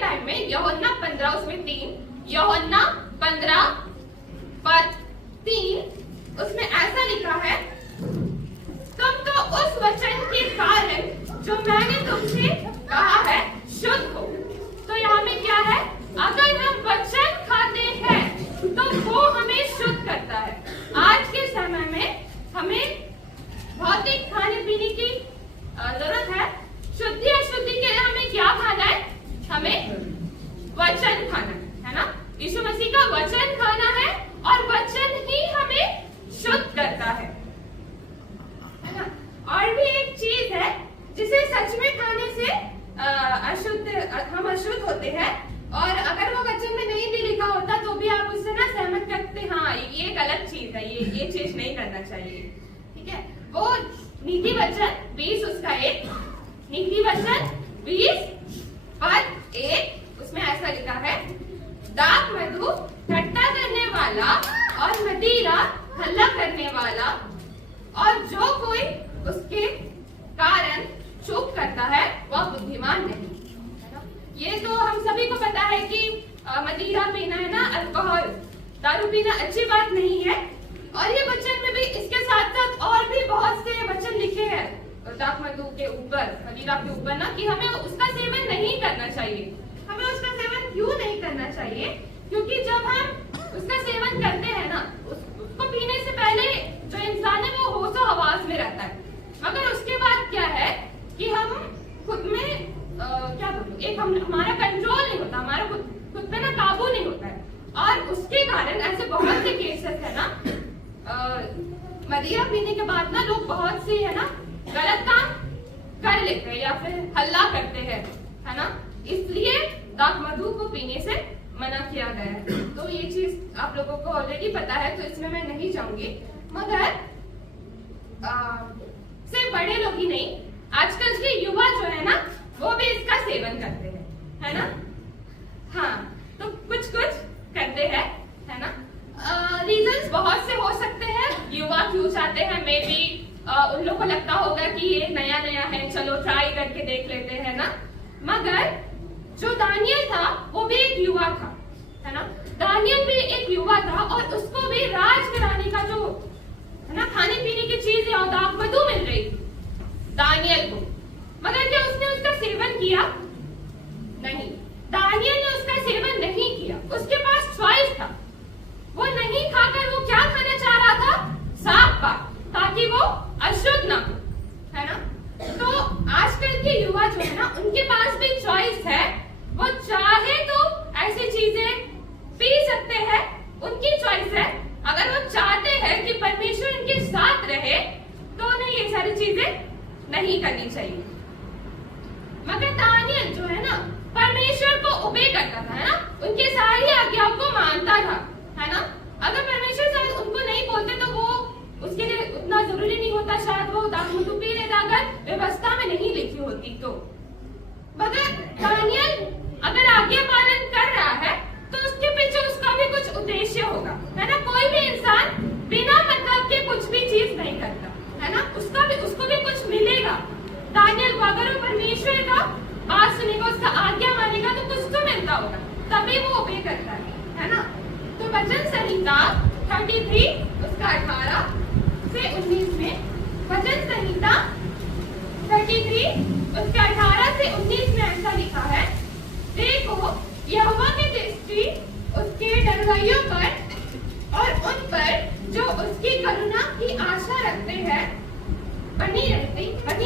टाइम में यूहन्ना 15 उसमें 3, यूहन्ना 15 पद 3 उसमें ऐसा लिखा है, तुम तो उस वचन के कारण जो मैंने तुमसे कहा है शुद्ध हो। तो यहाँ में क्या है, अगर हम वचन खाते हैं तो वो हमें शुद्ध करता है। आज के समय में हमें भौतिक खाने पीने की जरूरत है। शुद्धि अशुद्धि के लिए हमें क्या खाना है, हमें वचन खाना है ना। यीशु मसीह का वचन खाना है और वचन ही हमें शुद्ध करता है ना। और भी एक चीज है जिसे सच में खाने से हम अशुद्ध होते हैं, और अगर वो वचन में नहीं भी लिखा होता तो भी आप उससे ना सहमत करते, हाँ ये गलत चीज है, ये चीज नहीं करना चाहिए, ठीक है। वो नीति वचन 20 उसका 1, नीति वचन 20 पद 1 उसमें ऐसा लिखा है, दाख मधु ठट्टा करने वाला और मदिरा हल्ला करने वाला, और जो कोई उसके कारण चुप करता है वह बुद्धिमान नहीं। ये तो हम सभी को पता है कि मदिरा पीना है ना, अल्कोहल दारू पीना अच्छी बात नहीं है। और ये वचन में भी इसके साथ साथ और भी बहुत से वचन लिखे हैं दाख मधु के ऊपर, मदिरा के ऊपर ना, कि हमें उसका सेवन नहीं करना चाहिए। हमें उसका सेवन क्यों नहीं करना चाहिए, क्योंकि जब हम उसका सेवन करते हैं ना, उसको पीने से पहले जो इंसान है वो होशो हवास में रहता है, मगर उसके बाद क्या है कि हम खुद में क्या बोलूं, एक हमारा कंट्रोल नहीं होता, हमारा खुद पे ना काबू नहीं होता है, और उसके कारण ऐसे बहुत से केसेस है ना, मदिरा पीने के बाद ना लोग बहुत सी है ना गलत काम कर लेते हैं या फिर हल्ला करते हैं, है ना। इसलिए दाख मधु को पीने से मना किया गया है। तो ये चीज आप लोगों को ऑलरेडी पता है, तो इसमें मैं नहीं जाऊंगी। मगर सिर्फ बड़े लोग ही नहीं, आजकल के युवा जो है ना वो भी इसका सेवन करते हैं, है ना। हाँ, तो कुछ करते हैं, है ना। रीजंस बहुत से हो सकते हैं युवा क्यों चाहते हैं, मे बी उन लोगों को लगता होगा कि ये नया है, चलो ट्राई करके देख लेते हैं ना। मगर जो दानियल था वो भी एक युवा था, है ना। दानियल भी एक युवा था और उसको भी राजघराने का जो है ना खाने पीने की चीज या दाख मधु मिल रही थी दानियल को, मगर क्या उसने उसका सेवन किया? नहीं, दानियल ने उसका सेवन नहीं किया। उसके पास चॉइस था, वो नहीं खाकर वो क्या खाना चाह रहा था? साग पात, ताकि वो अशुद्ध ना हो, है ना। तो आजकल के युवा जो है ना उनके पास भी चॉइस है, वो चाहे तो ऐसी चीजें पी सकते हैं, उनकी चॉइस है। अगर वो चाहते हैं कि परमेश्वर उनके साथ रहे तो उन्हें ये सारी चीजें नहीं करनी चाहिए। मगर दानियल जो है ना परमेश्वर को ओबे करता था, है ना, उनकी सारी आज्ञाओं को मानता था, है ना। अगर परमेश्वर शायद उनको नहीं बोलते तो वो उसके लिए उतना जरूरी नहीं होता, शायद वो दाख मधु पी लेता अगर व्यवस्था में नहीं लिखी होती तो। मगर दानियल अगर आज्ञा पालन कर रहा है तो उसके पीछे उसका भी कुछ उद्देश्य होगा, है ना। कोई भी इंसान बिना मतलब के कुछ भी चीज नहीं करता, है ना, उसको भी कुछ मिलेगा। दानियल को अगर वो परमेश्वर का बात सुनेगा, उसका आज्ञा मानेगा तो कुछ तो मिलता होगा, तभी वो ओबे करता है ना। तो वचन संहिता 33 उसका 18 से 19 में, वचन संहिता 33 उसका 18 से 19 में ऐसा लिखा है, देखो यहोवा की दृष्टि उसके डरवैयों पर और उन पर जो उसकी करुणा की आशा रखते हैं बनी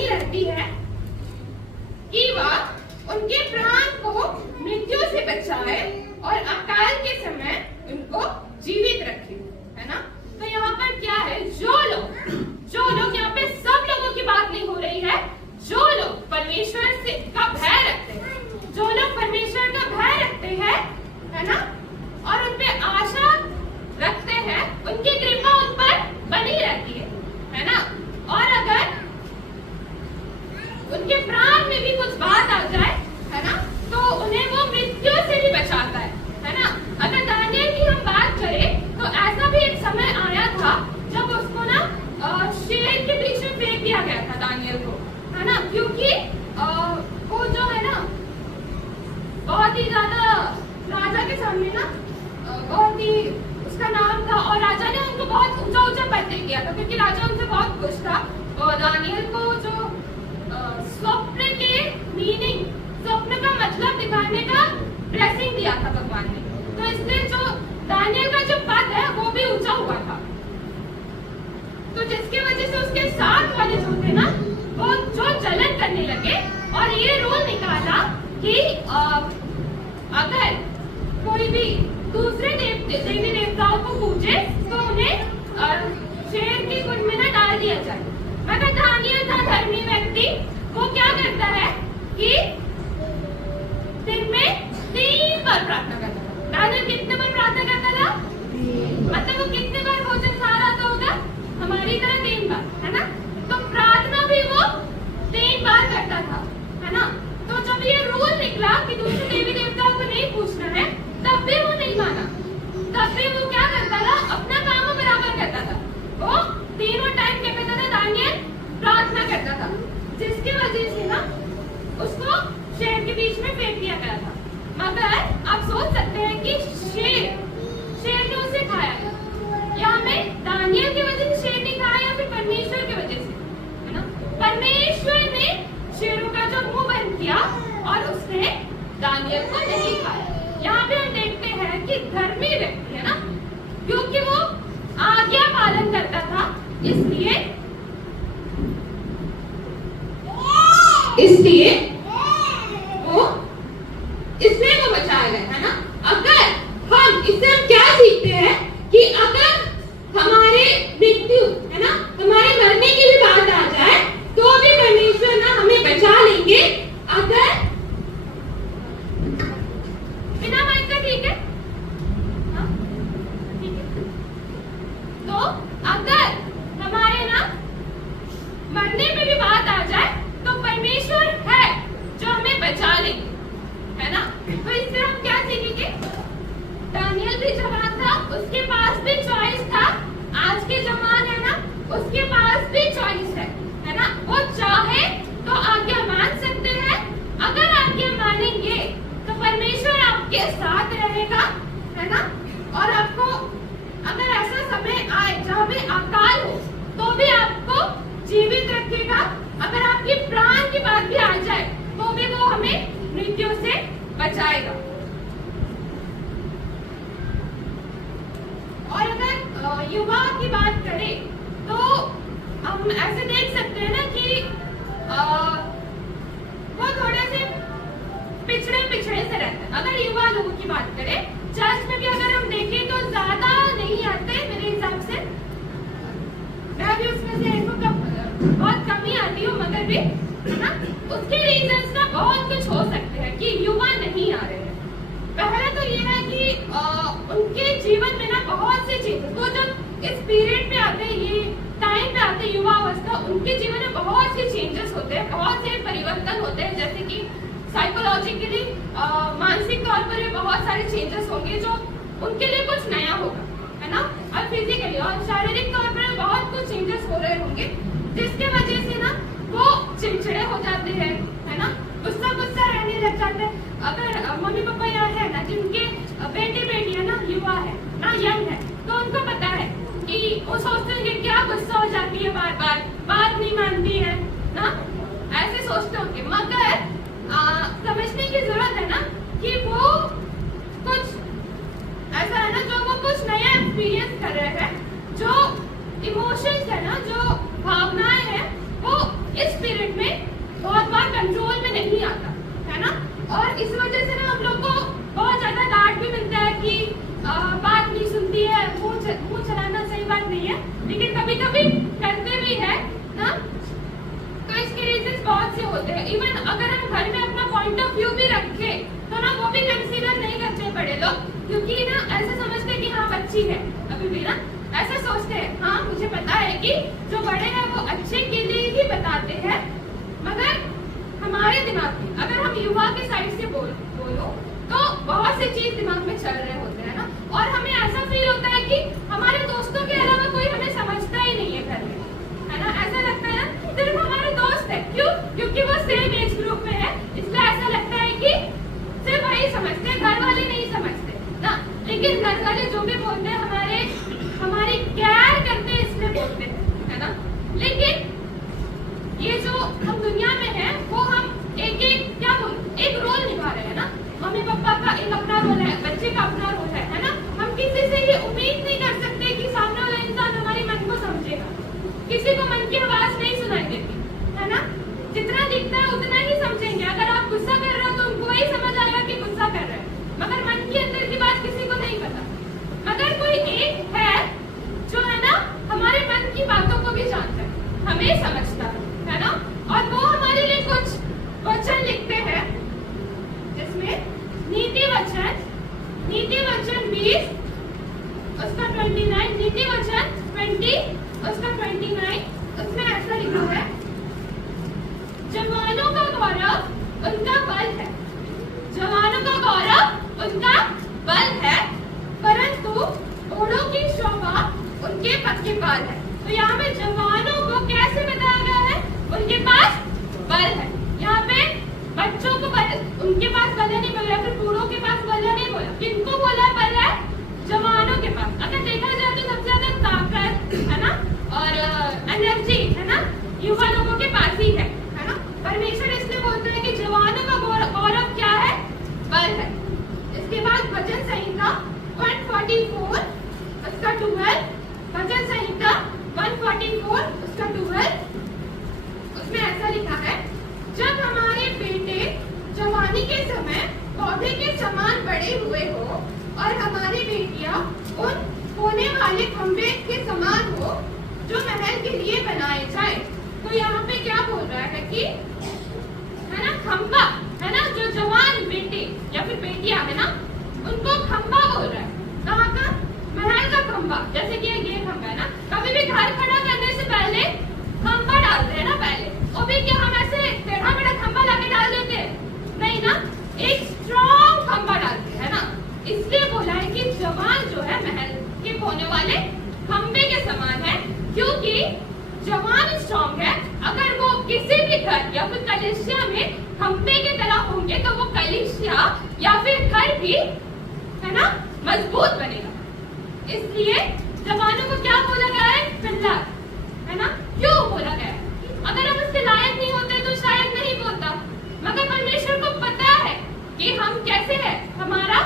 रहती है कि वह उनके प्राण को मृत्यु से बचाए और अकाल के समय उनको जीवित रखे, है ना। तो यहाँ पर क्या है, जो लोग यहाँ पे सब लोगों की बात नहीं हो रही है, जो लोग परमेश्वर से का भय रखते हैं, जो लोग परमेश्वर का भय रखते हैं, है ना, और उन पे आशा रखते हैं, उनकी कृपा उन पर बनी रहती है ना। और अगर उनके प्राण में भी कुछ बात आ जाए, है ना, तो उन्हें वो मृत्यु राजा के सामने ना बहुत ही उसका नाम था और राजा ने उनको बहुत ऊंचा ऊंचा पद दे दिया था क्योंकि राजा उनसे बहुत खुश था। और दानियल को जो स्वप्न के मीनिंग, स्वप्न का मतलब दिखाने का ब्लेसिंग दिया था भगवान ने, तो इसलिए जो दानियल का जो पद है वो भी ऊंचा हुआ था। तो जिसकी वजह से उसके साथ वाले जो थे ना वो जो जलन करने लगे और ये रूल निकाला कि अगर कोई भी दूसरे देवी देवताओं को पूजे तो उन्हें शेर की कुंड में ना डाल दिया जाए। मगर दानियल था धर्मी व्यक्ति, वो क्या करता है कि दिन में 3 बार प्रार्थना करता था। दानियल कितने बार प्रार्थना करता था? मतलब वो कितने बार भोजन खा रहा था होगा? हमारी तरह 3 बार, है ना? तो प्रार्थना भी वो 3 बार करता था, है ना? तो जब ये रूल निकला कि दूसरे देवी देवताओं को नहीं पूछना है, तब भी वो नहीं माना। तब भी वो क्या करता था? अपना काम बराबर करता था। वो तीनों टाइम क्या करता था? दानियल प्रार्थना करता था, जिसकी वजह से ना उसको शेर के बीच में फेंक दिया गया था। मगर आप सोच सकते हैं कि शेर ने उसे खाया, या हमें दानियल की वजह से शेर नहीं खाया या फिर परमेश्वर की वजह से, है ना? परमेश्वर ने शेरों का जो मुंह बंद किया और उसने दानियल को नहीं खाया। यहाँ पे हम देखते हैं कि धर्मी व्यक्ति है ना, क्योंकि वो आज्ञा पालन करता था, इसलिए वो बचाया गया, है ना? अगर हम इससे हम क्या सीखते हैं कि अगर हमारे मृत्यु, है ना, हमारे मरने की भी बात आ जाए तो भी परमेश्वर ना हमें बचा लेंगे। अगर बिना माइक का, ठीक है? हाँ? ठीक है। तो अगर हमारे ना मरने में भी बात आ जाए तो परमेश्वर है जो हमें बचा लेंगे, है ना? तो इससे हम क्या सीखेंगे? दानियल भी जवान था, उसके पास भी चॉइस था। आज के जवान है ना, उसके पास भी चॉइस है ना? वो चाहे तो आज्ञा मान सकते हैं। अगर आज्ञा मानेंगे तो परमेश्वर आपके साथ रहेगा, है ना? और आपको अगर ऐसा समय आए जहाँ पे अकाल हो तो भी आपको जीवित रखेगा। अगर आपकी प्राण की बात भी आ जाए तो भी वो हमें मृत्यु से बचाएगा। और अगर युवा की बात करें तो हम ऐसे देख सकते हैं ना कि वो थोड़े से पिछड़े से रहते हैं। अगर युवा लोगों की बात करें, चर्च में भी अगर हम देखें तो ज्यादा नहीं आते मेरे हिसाब से। मैं भी उसमें से बहुत कम ही आती हूँ, मगर भी, है ना? उसके रीजंस ना बहुत कुछ हो सकते हैं कि युवा नहीं आ रहे हैं। पहला तो ये है कि उनके जीवन में ना बहुत से चीजें, तो जब इस पीरियड पे आते हैं, ये टाइम पे आते हैं युवा अवस्था, उनके जीवन में बहुत से चेंजेस होते हैं, बहुत से परिवर्तन होते हैं। जैसे कि साइकोलॉजिकली, मानसिक तौर पर बहुत सारे चेंजेस होंगे जो उनके लिए कुछ नया होगा, है ना? और फिजिकली और शारीरिक तौर पर बहुत कुछ चेंजेस हो रहे होंगे, जिसके वजह से ना वो चिड़चिड़े हो जाते हैं, है ना? गुस्सा रहने लग जाते हैं। अगर मम्मी पापा यहाँ है ना, जिनके बेटे बेटियां ना युवा है ना, यंग है, तो उनको पता है कि वो सोचते हैं कि क्या गुस्सा हो जाती है, बार बार बात नहीं मानती है ना, ऐसे सोचते होंगे। मगर समझने की जरूरत है ना कि वो कुछ ऐसा है ना, जो वो कुछ नया एक्सपीरियंस कर रहे हैं, जो इमोशंस है ना, जो भावनाएं हैं, वो इस पीरियड में बहुत बार कंट्रोल में नहीं आता, है ना? और इस वजह से ना हम लोग को बहुत ज्यादा डांट भी मिलता है कि बात नहीं सुनती है, मुंह चलाना सही बात नहीं है, लेकिन कभी कभी करते भी है ना। तो इसके रीजंस बहुत से होते हैं। इवन अगर हम घर में अपना पॉइंट ऑफ व्यू भी रखें तो ना वो भी कंसीडर नहीं करते बड़े लोग, क्योंकि ना ऐसा समझते हैं कि हाँ बच्ची है अभी भी ना, ऐसा सोचते हैं। हाँ, मुझे पता है कि जो बड़े हैं वो अच्छे के लिए ही बताते हैं, मगर हमारे दिमाग में अगर हम युवा के साइड से बोलो तो बहुत सी चीज दिमाग में चल रहे होते हैं ना, और हमें ऐसा फील होता है कि हमारे दोस्तों के अलावा कोई हमें समझता ही नहीं है घर में, है ना? ऐसा लगता है ना सिर्फ हमारे दोस्त है। क्यों? क्योंकि वो सेम एज ग्रुप में है, इसलिए ऐसा लगता है कि सिर्फ वही समझते हैं, घर वाले नहीं समझते। लेकिन घर वाले जो भी बोलते हैं हमारी केयर करते हैं इसलिए बोलते हैं, है ना। लेकिन ये जो हम दुनिया में है वो हम एक रोल निभा रहे हैं ना। मम्मी पापा का एक अपना रोल है, बच्चे का अपना रोल है ना। हम किसी से ये उम्मीद नहीं कर सकते कि सामने वाला इंसान हमारे मन को समझेगा। किसी को मन की आवाज नहीं सुनाई देती, है ना। जितना दिखता है उतना ही समझेंगे। अगर आप गुस्सा कर रहे हो तो उनको वही समझ आएगा कि गुस्सा कर रहे हैं, मगर मन के अंदर की बात किसी को नहीं पता। मगर कोई एक है जो है ना हमारे मन की बातों को भी जानता है, हमें समझता है ना। और वो हमारे लिए कुछ वचन लिखते हैं जिसमें नीति वचन 20 उसका 29, नीति वचन 20 उसका 29, उसमें ऐसा लिखा है, जवानों का गौरव उनका बल है, जवानों का गौरव उनका बल है, परंतु घोड़ों की शोभा उनके पद के पाल है। तो यहाँ पे जवानों को कैसे बताया गया है? उनके पास बल है। यहाँ पे बच्चों को बल, उनके पास बल नहीं बोला, फिर बूढ़ों के पास बल नहीं बोला, किनको बोला बल है? जवानों के पास। अगर देखा जाए तो सबसे ज्यादा ताकत है ना और एनर्जी है ना युवा लोगों के पास ही है ना। परमेश्वर इसलिए बोलते हैं कि जवानों का गौरव क्या है? बल है। इसके बाद भजन संहिता 144 उसका 12, भजन संहिता 144 उसका 12, उसमें ऐसा लिखा है, जब हमारे बेटे जवानी के समय पौधे के समान बड़े हुए हो और हमारी बेटियां उन होने वाले खंभे के समान हो जो महल के लिए बनाए जाए। तो यहाँ पे क्या बोल रहा है कि है ना खंभा, है ना, जो जवान बेटे या फिर बेटियां है ना उनको खंभा बोल रहा है। कहाँ का? महल का खंभा। जैसे कि ये खंभा है ना, कभी भी घर खड़ा करने से पहले खंभा डालते हैं ना पहले, वो भी क्या हम ऐसे टेढ़ा मेढ़ा खंभा लाके डाल देते हैं? नहीं ना, एक स्ट्रॉन्ग खंभा डालते हैं ना। इसलिए बोला है कि जवान जो है महल के होने वाले खंभे के समान है, क्योंकि जवान स्ट्रॉन्ग है। अगर वो किसी भी घर या फिर कलिसिया में खंभे की तरह होंगे तो वो कलिसिया या फिर घर भी है ना मजबूत बनेगा। इसलिए जवानों को क्या बोला गया है? पिल्लर, है ना। क्यों बोला गया है? अगर हम उसके लायक नहीं होते तो शायद नहीं बोलता, मगर परमेश्वर को पता है कि हम कैसे हैं, हमारा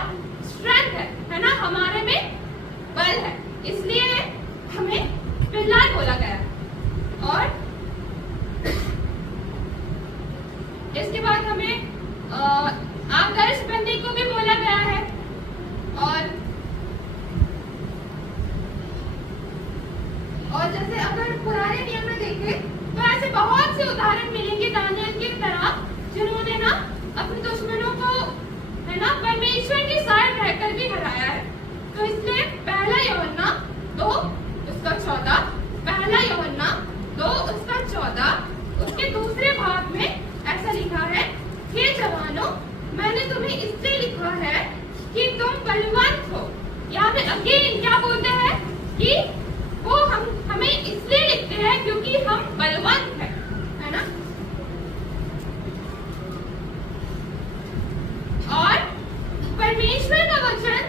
स्ट्रेंथ है ना, हमारे में बल है, इसलिए हमें पिल्लर बोला गया। और इसके बाद हमें आदर्श बनने को भी बोला गया है। और जैसे अगर पुराने नियम में देखें तो ऐसे बहुत से उदाहरण मिलेंगे दानियल की तरह, जिन्होंने ना अपने दुश्मनों को है ना परमेश्वर की साइड रहकर भी हराया है। तो इसलिए पहला यूहन्ना 2 उसका 14, पहला यूहन्ना 2 उसका 14 उसके दूसरे भाग में ऐसा लिखा है, हे जवानों, मैंने तुम्हें इसलिए लिखा है कि तुम बलवंत हो। यहाँ पे अगेन क्या बोलते हैं कि वो हमें इसलिए लिखते हैं क्योंकि हम बलवंत हैं, है ना। और परमेश्वर का वचन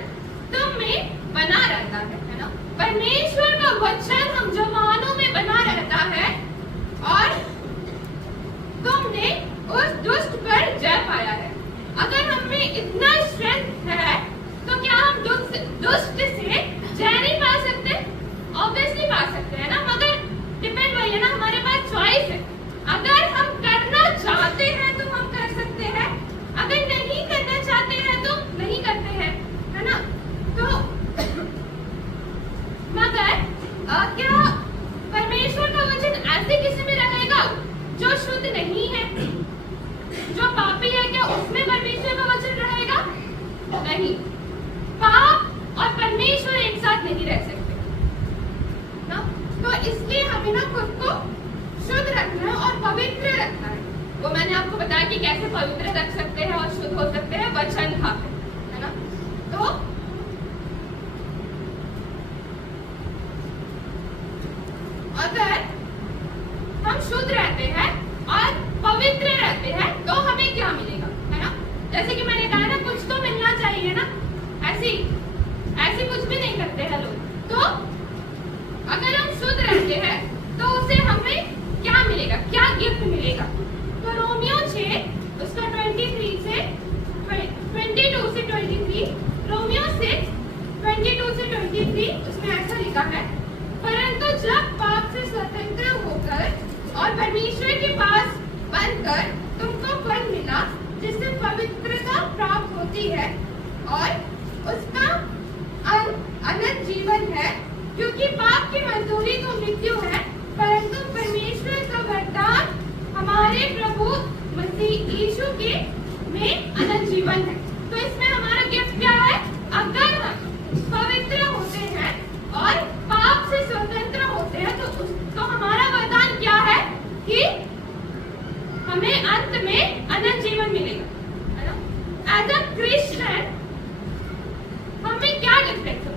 तुम में बना रहता है ना। परमेश्वर का वचन हम जवानों में बना रहता है और तुमने उस दुष्ट पर जय पाया है। अगर हम में इतना स्ट्रेंथ है तो क्या हम दुष्ट से जय नहीं पा सकते? ऑब्वियसली पा सकते हैं ना, मगर डिपेंड वही है ना, हमारे पास चॉइस है। अगर हम करना चाहते हैं तो हम कर सकते हैं, अगर नहीं करना चाहते हैं तो नहीं करते हैं, है ना। तो मगर क्या परमेश्वर का वचन ऐसे किसी में रहेगा जो शुद्ध नहीं है, जो पापी है? क्या उसमें परमेश्वर का वचन रहेगा? नहीं। पाप और परमेश्वर एक साथ नहीं रह सकते ना। तो इसलिए हमें ना खुद को शुद्ध रखना है और पवित्र रखना है। वो मैंने आपको बताया कि कैसे पवित्र रख सकते हैं और शुद्ध हो सकते हैं, वचन खाकर, है ना। तो अगर हम शुद्ध रहते हैं और पवित्र रहते हैं तो हमें क्या मिलेगा, है ना। जैसे कि मैंने कहा ना, कुछ तो मिलना चाहिए ना। है, परंतु जब पाप से स्वतंत्र होकर और परमेश्वर के पास बनकर तुमको फल मिला जिससे पवित्रता प्राप्त होती है और उसका अनंत जीवन है, क्योंकि पाप की मजदूरी तो मृत्यु है, परंतु परमेश्वर का वरदान हमारे प्रभु मसीह यीशु के में अनंत जीवन है। तो इसमें हमारा गिफ्ट क्या है? अगर हम पवित्र होते हैं और पाप से स्वतंत्र होते हैं तो हमारा वरदान क्या है कि हमें अंत में अनंत जीवन मिलेगा, है ना? एज अ क्रिश्चियन हमें क्या डिफरेंस है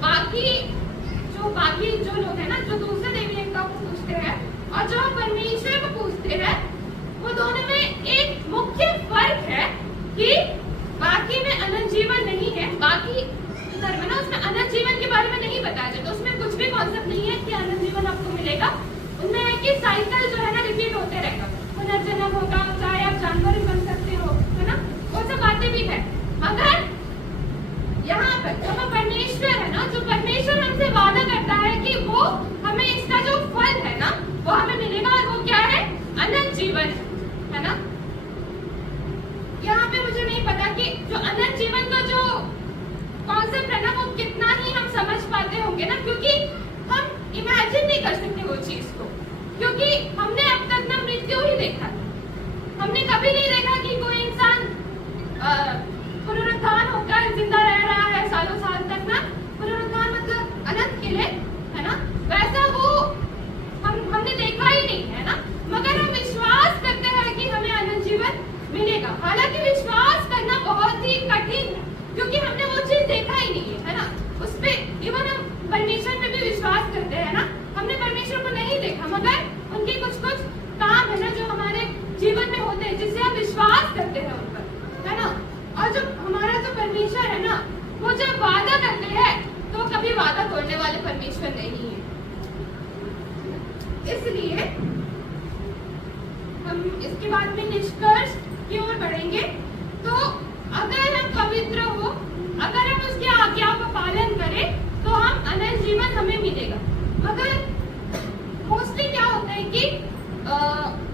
बाकी जो लोग हैं ना, जो दूसरे देवी देवता को पूछते हैं और जो परमेश्वर को पूछते हैं, वो दोनों में एक मुख्य फर्क है कि बाकी में अनंत जीवन नहीं है। बाकी धर्म है ना, उसमें अनंत जीवन के बारे में नहीं बताया जाता, उसमें कुछ भी कॉन्सेप्ट नहीं है कि अनंत जीवन आपको मिलेगा। उनमें है कि साइकिल जो है ना रिपीट होते रहेगा, पुनर्जन्म होगा, चाहे आप जानवर भी बन सकते हो, है ना, वो सब बातें भी है। मगर यहाँ पर जो परमेश्वर है ना, जो परमेश्वर हमसे वादा करता है कि वो हमें इसका जो फल है ना वो हमें मिलेगा, और वो क्या है? अनंत जीवन है ना। यहाँ पे मुझे नहीं पता कि जो अनंत जीवन का जो कॉन्सेप्ट है ना वो कितना ही हम समझ पाते होंगे ना, क्योंकि हम इमेजिन नहीं कर सकते वो चीज को, क्योंकि हमने अब तक ना मृत्यु ही देखा, हमने कभी नहीं देखा कि कोई इंसान पुनरुत्थान होकर जिंदा रह रहा है सालों साल तक ना। पुनरुत्थान मतलब अनंत के लिए, है ना, वैसा वो हमने देखा ही नहीं है ना। मगर हम विश्वास करते हैं कि हमें अनंत जीवन मिलेगा। हालांकि विश्वास करना बहुत ही कठिन है, क्योंकि हमने वो चीज देखा ही नहीं है ना। उस पे इवन हम परमेश्वर पे भी विश्वास करते हैं ना, हमने परमेश्वर को नहीं देखा, मगर उनके कुछ कुछ काम है ना जो हमारे जीवन में होते हैं, जिससे हम विश्वास करते हैं उन पर, है ना। और जो हमारा जो परमेश्वर है ना, वो जब वादा करते हैं तो कभी वादा तोड़ने वाले परमेश्वर नहीं है। इसलिए हम इसके बाद में निष्कर्ष की ओर बढ़ेंगे। तो अगर हम पवित्र हो, अगर हम उसकी आज्ञा का पालन करें तो हम अनंत जीवन हमें मिलेगा। मगर मोस्टली क्या होता है कि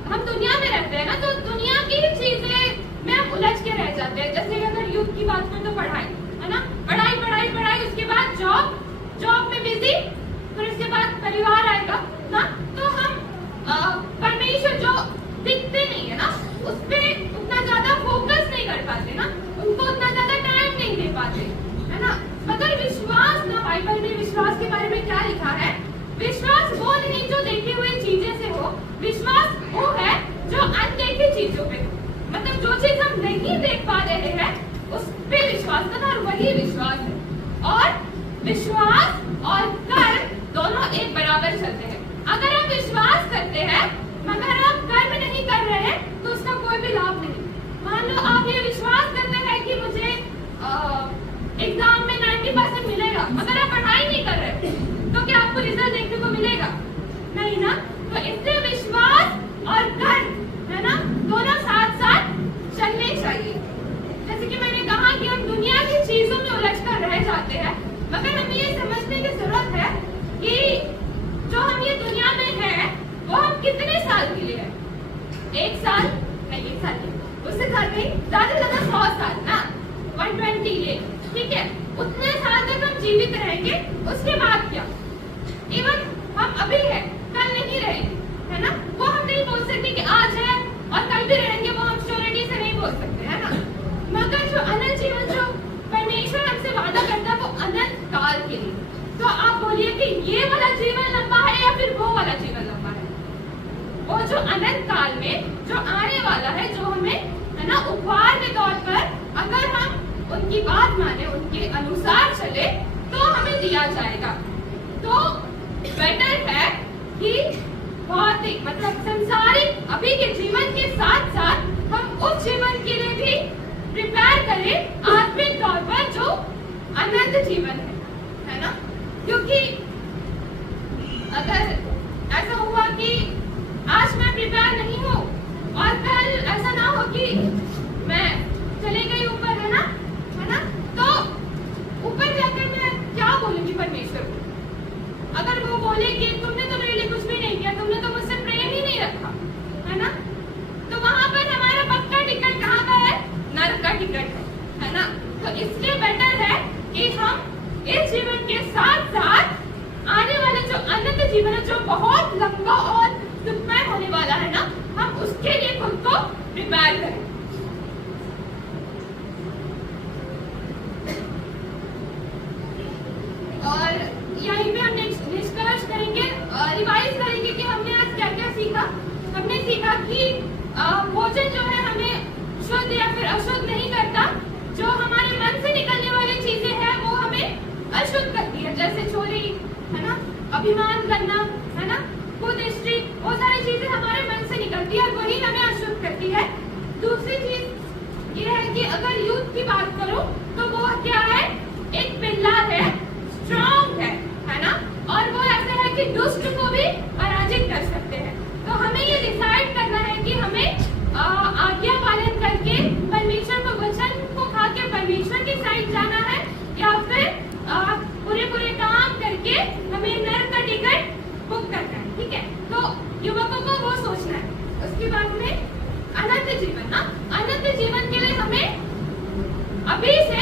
हम दुनिया में रहते हैं ना, तो दुनिया की चीजें में हम उलझ के रह जाते हैं। जैसे अगर यूथ की बात करें तो पढ़ाई, है ना, पढ़ाई पढ़ाई पढ़ाई, उसके बाद जॉब में बिजी, फिर उसके बाद परिवार आएगा ना, तो हम परमेश्वर जो दिखते नहीं है ना उस पे उतना ज्यादा फोकस नहीं कर पाते ना, उनको उतना ज्यादा टाइम नहीं दे पाते, है ना। मगर विश्वास ना, बाइबल में विश्वास के बारे में क्या लिखा है? विश्वास वो नहीं जो देखी हुई चीजें से हो, विश्वास वो है जो अनदेखी चीजों पे, मतलब जो चीज हम नहीं देख पा रहे हैं उस पे विश्वास करना, और वही विश्वास है। और विश्वास और कर्म दोनों एक बराबर चलते हैं। अगर आप विश्वास करते हैं मगर आप कर्म नहीं कर रहे हैं तो उसका कोई भी लाभ नहीं। मान लो आप ये विश्वास करते हैं कि मुझे एग्जाम में 90% मिलेगा, मगर आप पढ़ाई नहीं कर रहे तो क्या आपको रिजल्ट देखने को मिलेगा? नहीं ना। तो इससे विश्वास और कर्म, है ना, दोनों साथ साथ चलने चाहिए। जैसे कि मैंने कहा कि हम दुनिया की चीजों में उलझ कर रह जाते हैं, मगर हमें ये समझने की जरूरत है कि जो हम ये दुनिया में है वो हम कितने साल के लिए है? 1 साल नहीं, 1 साल नहीं, उससे ज्यादा नहीं, ज्यादा से ज्यादा 100 साल ना, 120 ये, ठीक है, उतने साल तक हम जीवित रहेंगे। उसके बाद क्या? इवन हम अभी है, कल नहीं रहेंगे, है ना। वो हम नहीं बोल सकते कि आज है और कल भी रहेंगे, वो हम श्योरिटी से नहीं बोल सकते, है ना। मगर जो अनंत जीवन जो परमेश्वर हमसे वादा करता है वो अनंत काल के लिए। तो आप बोलिए कि ये वाला जीवन लंबा है या फिर वो वाला जीवन लंबा है? वो जो अनंत काल में जो आने वाला है, जो हमें, है ना, उपहार के तौर पर अगर हम उनकी बात माने, उनके अनुसार चले तो हमें दिया जाएगा। तो बेटर है कि भौतिक मतलब संसारिक अभी के जीवन के साथ साथ हम उस जीवन के लिए भी प्रिपेयर करें आत्मिक तौर पर जो अनंत जीवन है ना। क्योंकि अगर ऐसा हुआ कि आज मैं प्रिपेयर नहीं हूँ और कल ऐसा ना हो कि मैं चले गई ऊपर, है ना, तो ऊपर जाकर मैं क्या बोलूंगी परमेश्वर को? अगर वो कि हम इस जीवन के साथ साथ आने वाले जो अनंत जीवन है, जो बहुत लंबा और सुखमय होने वाला है ना, हम उसके लिए खुद को प्रिपेयर करें। और यहीं पे हम निष्कर्ष करेंगे, रिवाइज करेंगे कि हमने आज क्या क्या सीखा। हमने सीखा कि भोजन जो है हमें शुद्ध या फिर अशुद्ध नहीं करता। जो हमारे मन से निकलने वाली चीजें हैं वो हमें अशुद्ध करती है, जैसे चोरी है ना, अभिमान करना है ना, कुदृष्टि, वो सारी चीजें हमारे मन से निकलती है और वही हमें अशुद्ध करती है। दूसरी चीज ये है कि अगर यूथ की बात करूं तो वो क्या है, एक पिल्ला है, स्ट्रॉन्ग है ना, और वो ऐसा है कि दुष्ट को भी पराजित कर सकते हैं। तो हमें ये डिसाइड करना है कि हमें आज्ञा पालन करके परमेश्वर को वचन को खा के परमेश्वर की साइड जाना है, या फिर पूरे काम करके हमें नरक का टिकट बुक करना है। ठीक है, तो युवकों को वो सोचना है। उसके बाद में अनंत जीवन ना, अनंत जीवन के लिए हमें अभी से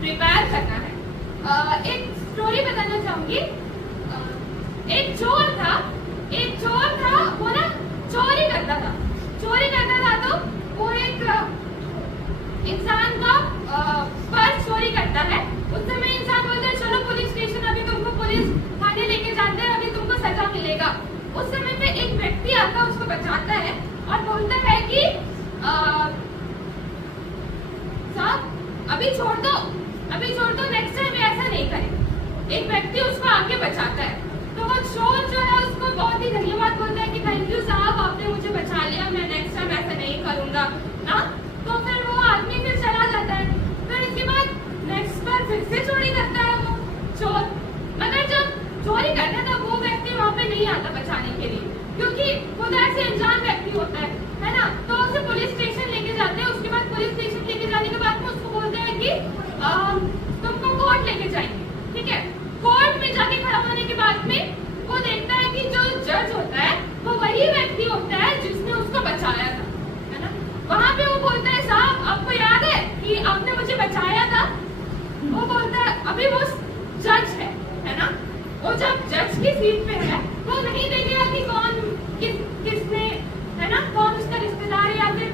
प्रिपेयर करना है। एक स्टोरी बताना चाहूंगी। एक चोर था, वो ना चोरी करता था तो वो एक इंसान का पर्स चोरी करता है। उस समय इंसान बोलता है चलो पुलिस स्टेशन, अभी तुमको पुलिस थाने लेके जाते हैं, अभी तुमको सजा मिलेगा। उस समय पे एक व्यक्ति आता है, उसको बचाता है और बोलता है कि साहब अभी छोड़ दो, नेक्स्ट टाइम ऐसा नहीं करें। एक व्यक्ति उसको आगे बचाता है, तो वो चोर जो है उसको बहुत ही धन्यवाद बोलता है कि थैंक यू साहब, आपने मुझे बचा लिया, मैं नेक्स्ट टाइम ऐसा नहीं करूंगा ना। तो फिर वो आदमी फिर चला जाता है। फिर इसके बाद नेक्स्ट बार फिर से चोरी करता है वो चोर, मगर जब चोरी करता था वो व्यक्ति वहाँ पे नहीं आता बचाने के लिए, क्योंकि खुदा से अनजान व्यक्ति होता है ना। तो उसे पुलिस स्टेशन लेके जाते हैं। उसके बाद पुलिस स्टेशन लेके जाने के बाद में उसको बोलते हैं कि तुमको कोर्ट लेके जाएंगे। ठीक है, कोर्ट में जाके खड़ा होने के बाद में वो देखता है कि जो जज होता है वो वही व्यक्ति होता है जिसने उसको बचाया था, है ना। वहां पे वो बोलता है साहब आपको याद है कि आपने मुझे बचाया था। वो बोलता है अभी वो जज है ना, वो जब जज की सीट पे है वो नहीं देखेगा कि कौन किसने है ना, कौन उसका रिश्तेदार है या फिर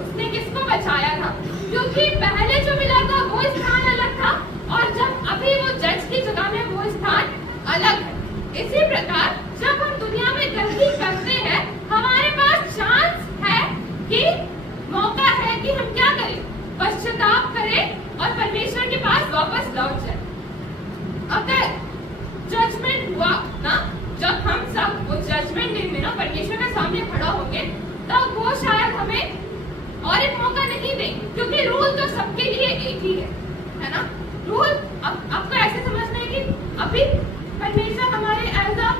उसने किसको बचाया था, क्योंकि पहले जो मिला था वो स्थान अलग था और जब अभी वो जज की जगह में वो स्थान अलग है। इसी प्रकार जब हम दुनिया में गलती करते हैं हमारे पास चांस है कि मौका है कि हम क्या करें, पश्चाताप करें और परमेश्वर के पास वापस लौट जाए। अगर जजमेंट हुआ ना, जब हम सब वो जजमेंट डे में ना परमेश्वर के सामने खड़ा होंगे, तब वो शायद हमें और एक मौका नहीं देंगे, क्योंकि रूल तो सबके लिए एक ही है ना। रूल आपको ऐसे समझना है कि अभी परमेश्वर हमारे as a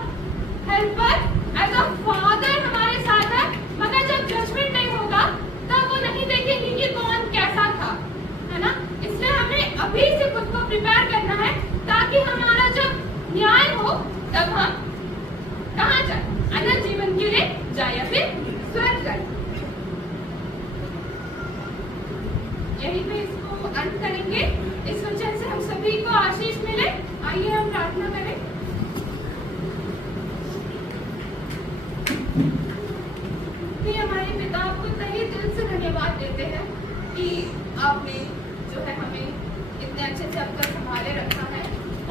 helper, as a father हमारे साथ है, मगर जब जजमेंट डे होगा तब वो नहीं देखेंगे कि कौन कैसा था, है ना। इसलिए हमें अभी से खुद को प्रिपेयर करना है ताकि हमारा जब न्याय हो तब हम कहाँ जाए, अनंत जीवन के लिए जाए या फिर स्वर्ग जाए। यहीं पे इसको अंत करेंगे। इस वचन से हम सभी को आशीष मिले। आइए हम प्रार्थना करें। हमारे पिता, आपको तहे दिल से धन्यवाद देते हैं कि आपने जो है हमें इतने अच्छे से अब तक संभाले रखा है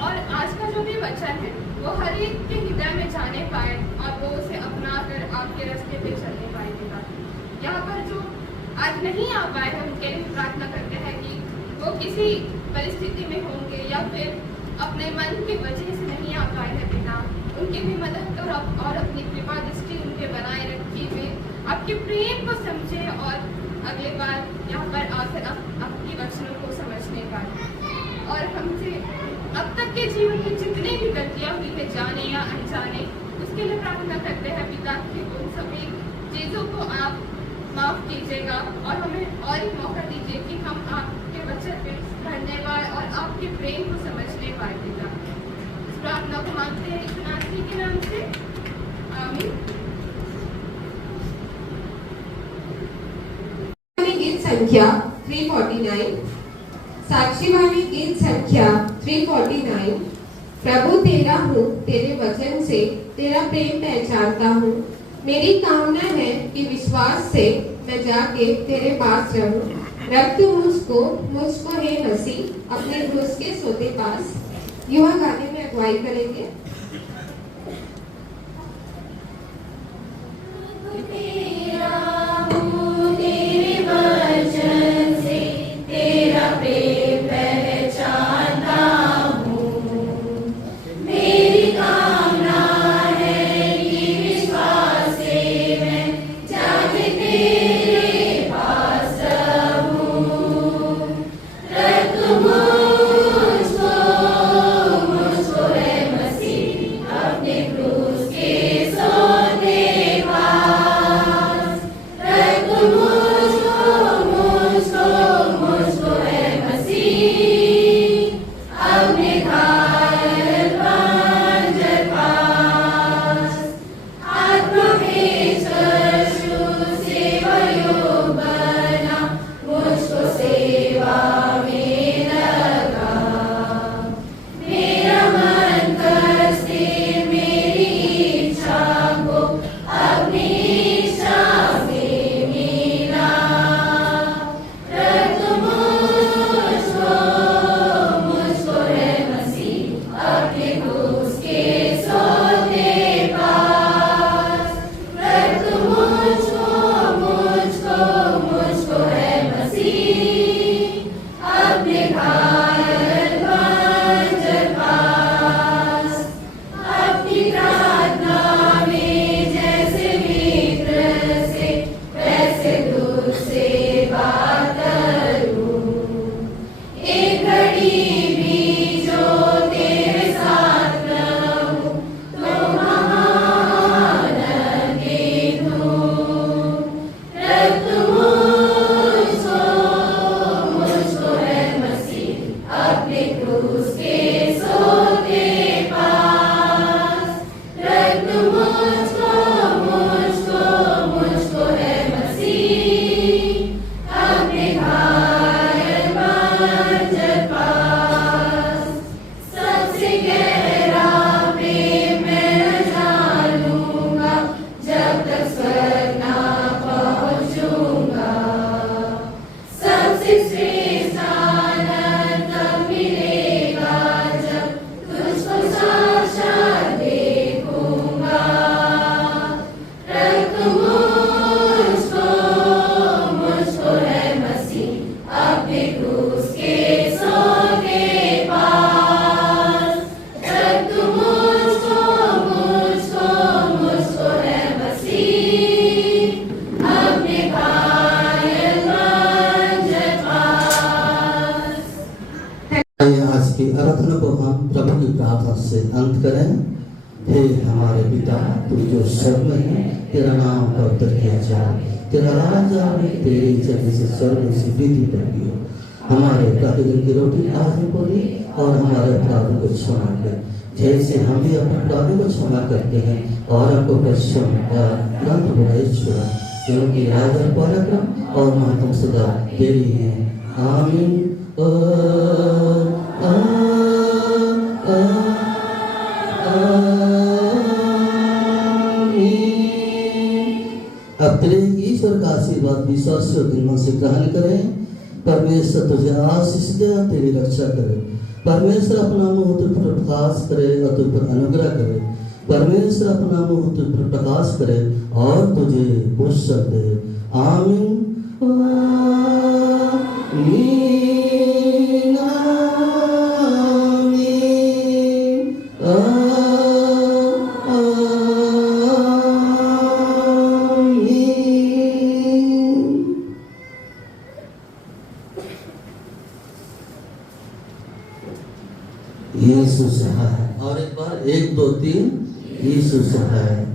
और आज का जो भी वचन है वो हर एक के हृदय में जाने पाए और वो उसे अपना कर आपके रास्ते पे चलने पाए। पिता, यहाँ पर जो आज नहीं आ पाए हैं उनके लिए प्रार्थना करते हैं कि वो किसी परिस्थिति में होंगे या फिर अपने मन की वजह से नहीं आ पाए हैं। पिता, उनकी भी मदद करो और अपनी कृपा दृष्टि उनके बनाए रखिए, आपके प्रेम को समझे और अगले बार यहाँ पर आकर आपकी वचनों को समझने पाए। और हमसे अब तक के जीवन में जितने भी गलतियाँ हुई है जाने या अनजाने, उसके लिए प्रार्थना करते हैं पिता कि उन सभी चीज़ों को आप माफ कीजिएगा और हमें और एक मौका दीजिए कि हम आपके वचन पे पढ़ने पाए और आपके प्रेम को समझने पाए। पिता, इस प्रार्थना को मांगते हैं यीशु मसीह के नाम से, आमीन। गीत संख्या 349 साक्षी वाली गीत संख्या 349। प्रभु तेरा हूँ, तेरे वचन से तेरा प्रेम पहचानता हूँ। मेरी कामना है कि विश्वास से मैं जाके तेरे पास रहूं। रख तू मुझको हे मसीह अपने क्रूस के सोते पास। युवा गाने में अगुवाई करेंगे। आज की आराधना को हम प्रभु की प्रार्थना से अंत करें। हे हमारे पिता, तू जो स्वर्ग में है, तेरा नाम पवित्र किया जाए, तेरा राज आए, तेरी इच्छा जैसे स्वर्ग से पृथ्वी पर की हो। हमारे प्रतिदिन की रोटी आज हमको दे और हमारे अपराधों को क्षमा कर, जैसे हम भी अपने अपराधों को क्षमा करते हैं, और हमको ग्रंथ बुराई छोड़ा, क्योंकि राज और पराक्रम और महत्व सदा तेरी है। आमीन। अब तेरे ईश्वर का आशीर्वाद विश्वास से दिल से ग्रहण करें। परमेश्वर तुझे आशीष दे, तेरी रक्षा करे। परमेश्वर अपना मुंह तुझ पर प्रकाश करे और तुझ पर अनुग्रह करे। परमेश्वर अपना मुंह तुझ पर प्रकाश करे और तुझे पुष्ट दे। आमीन। यीशु सहाय। और एक बार 1 2 3 यीशु सहाय।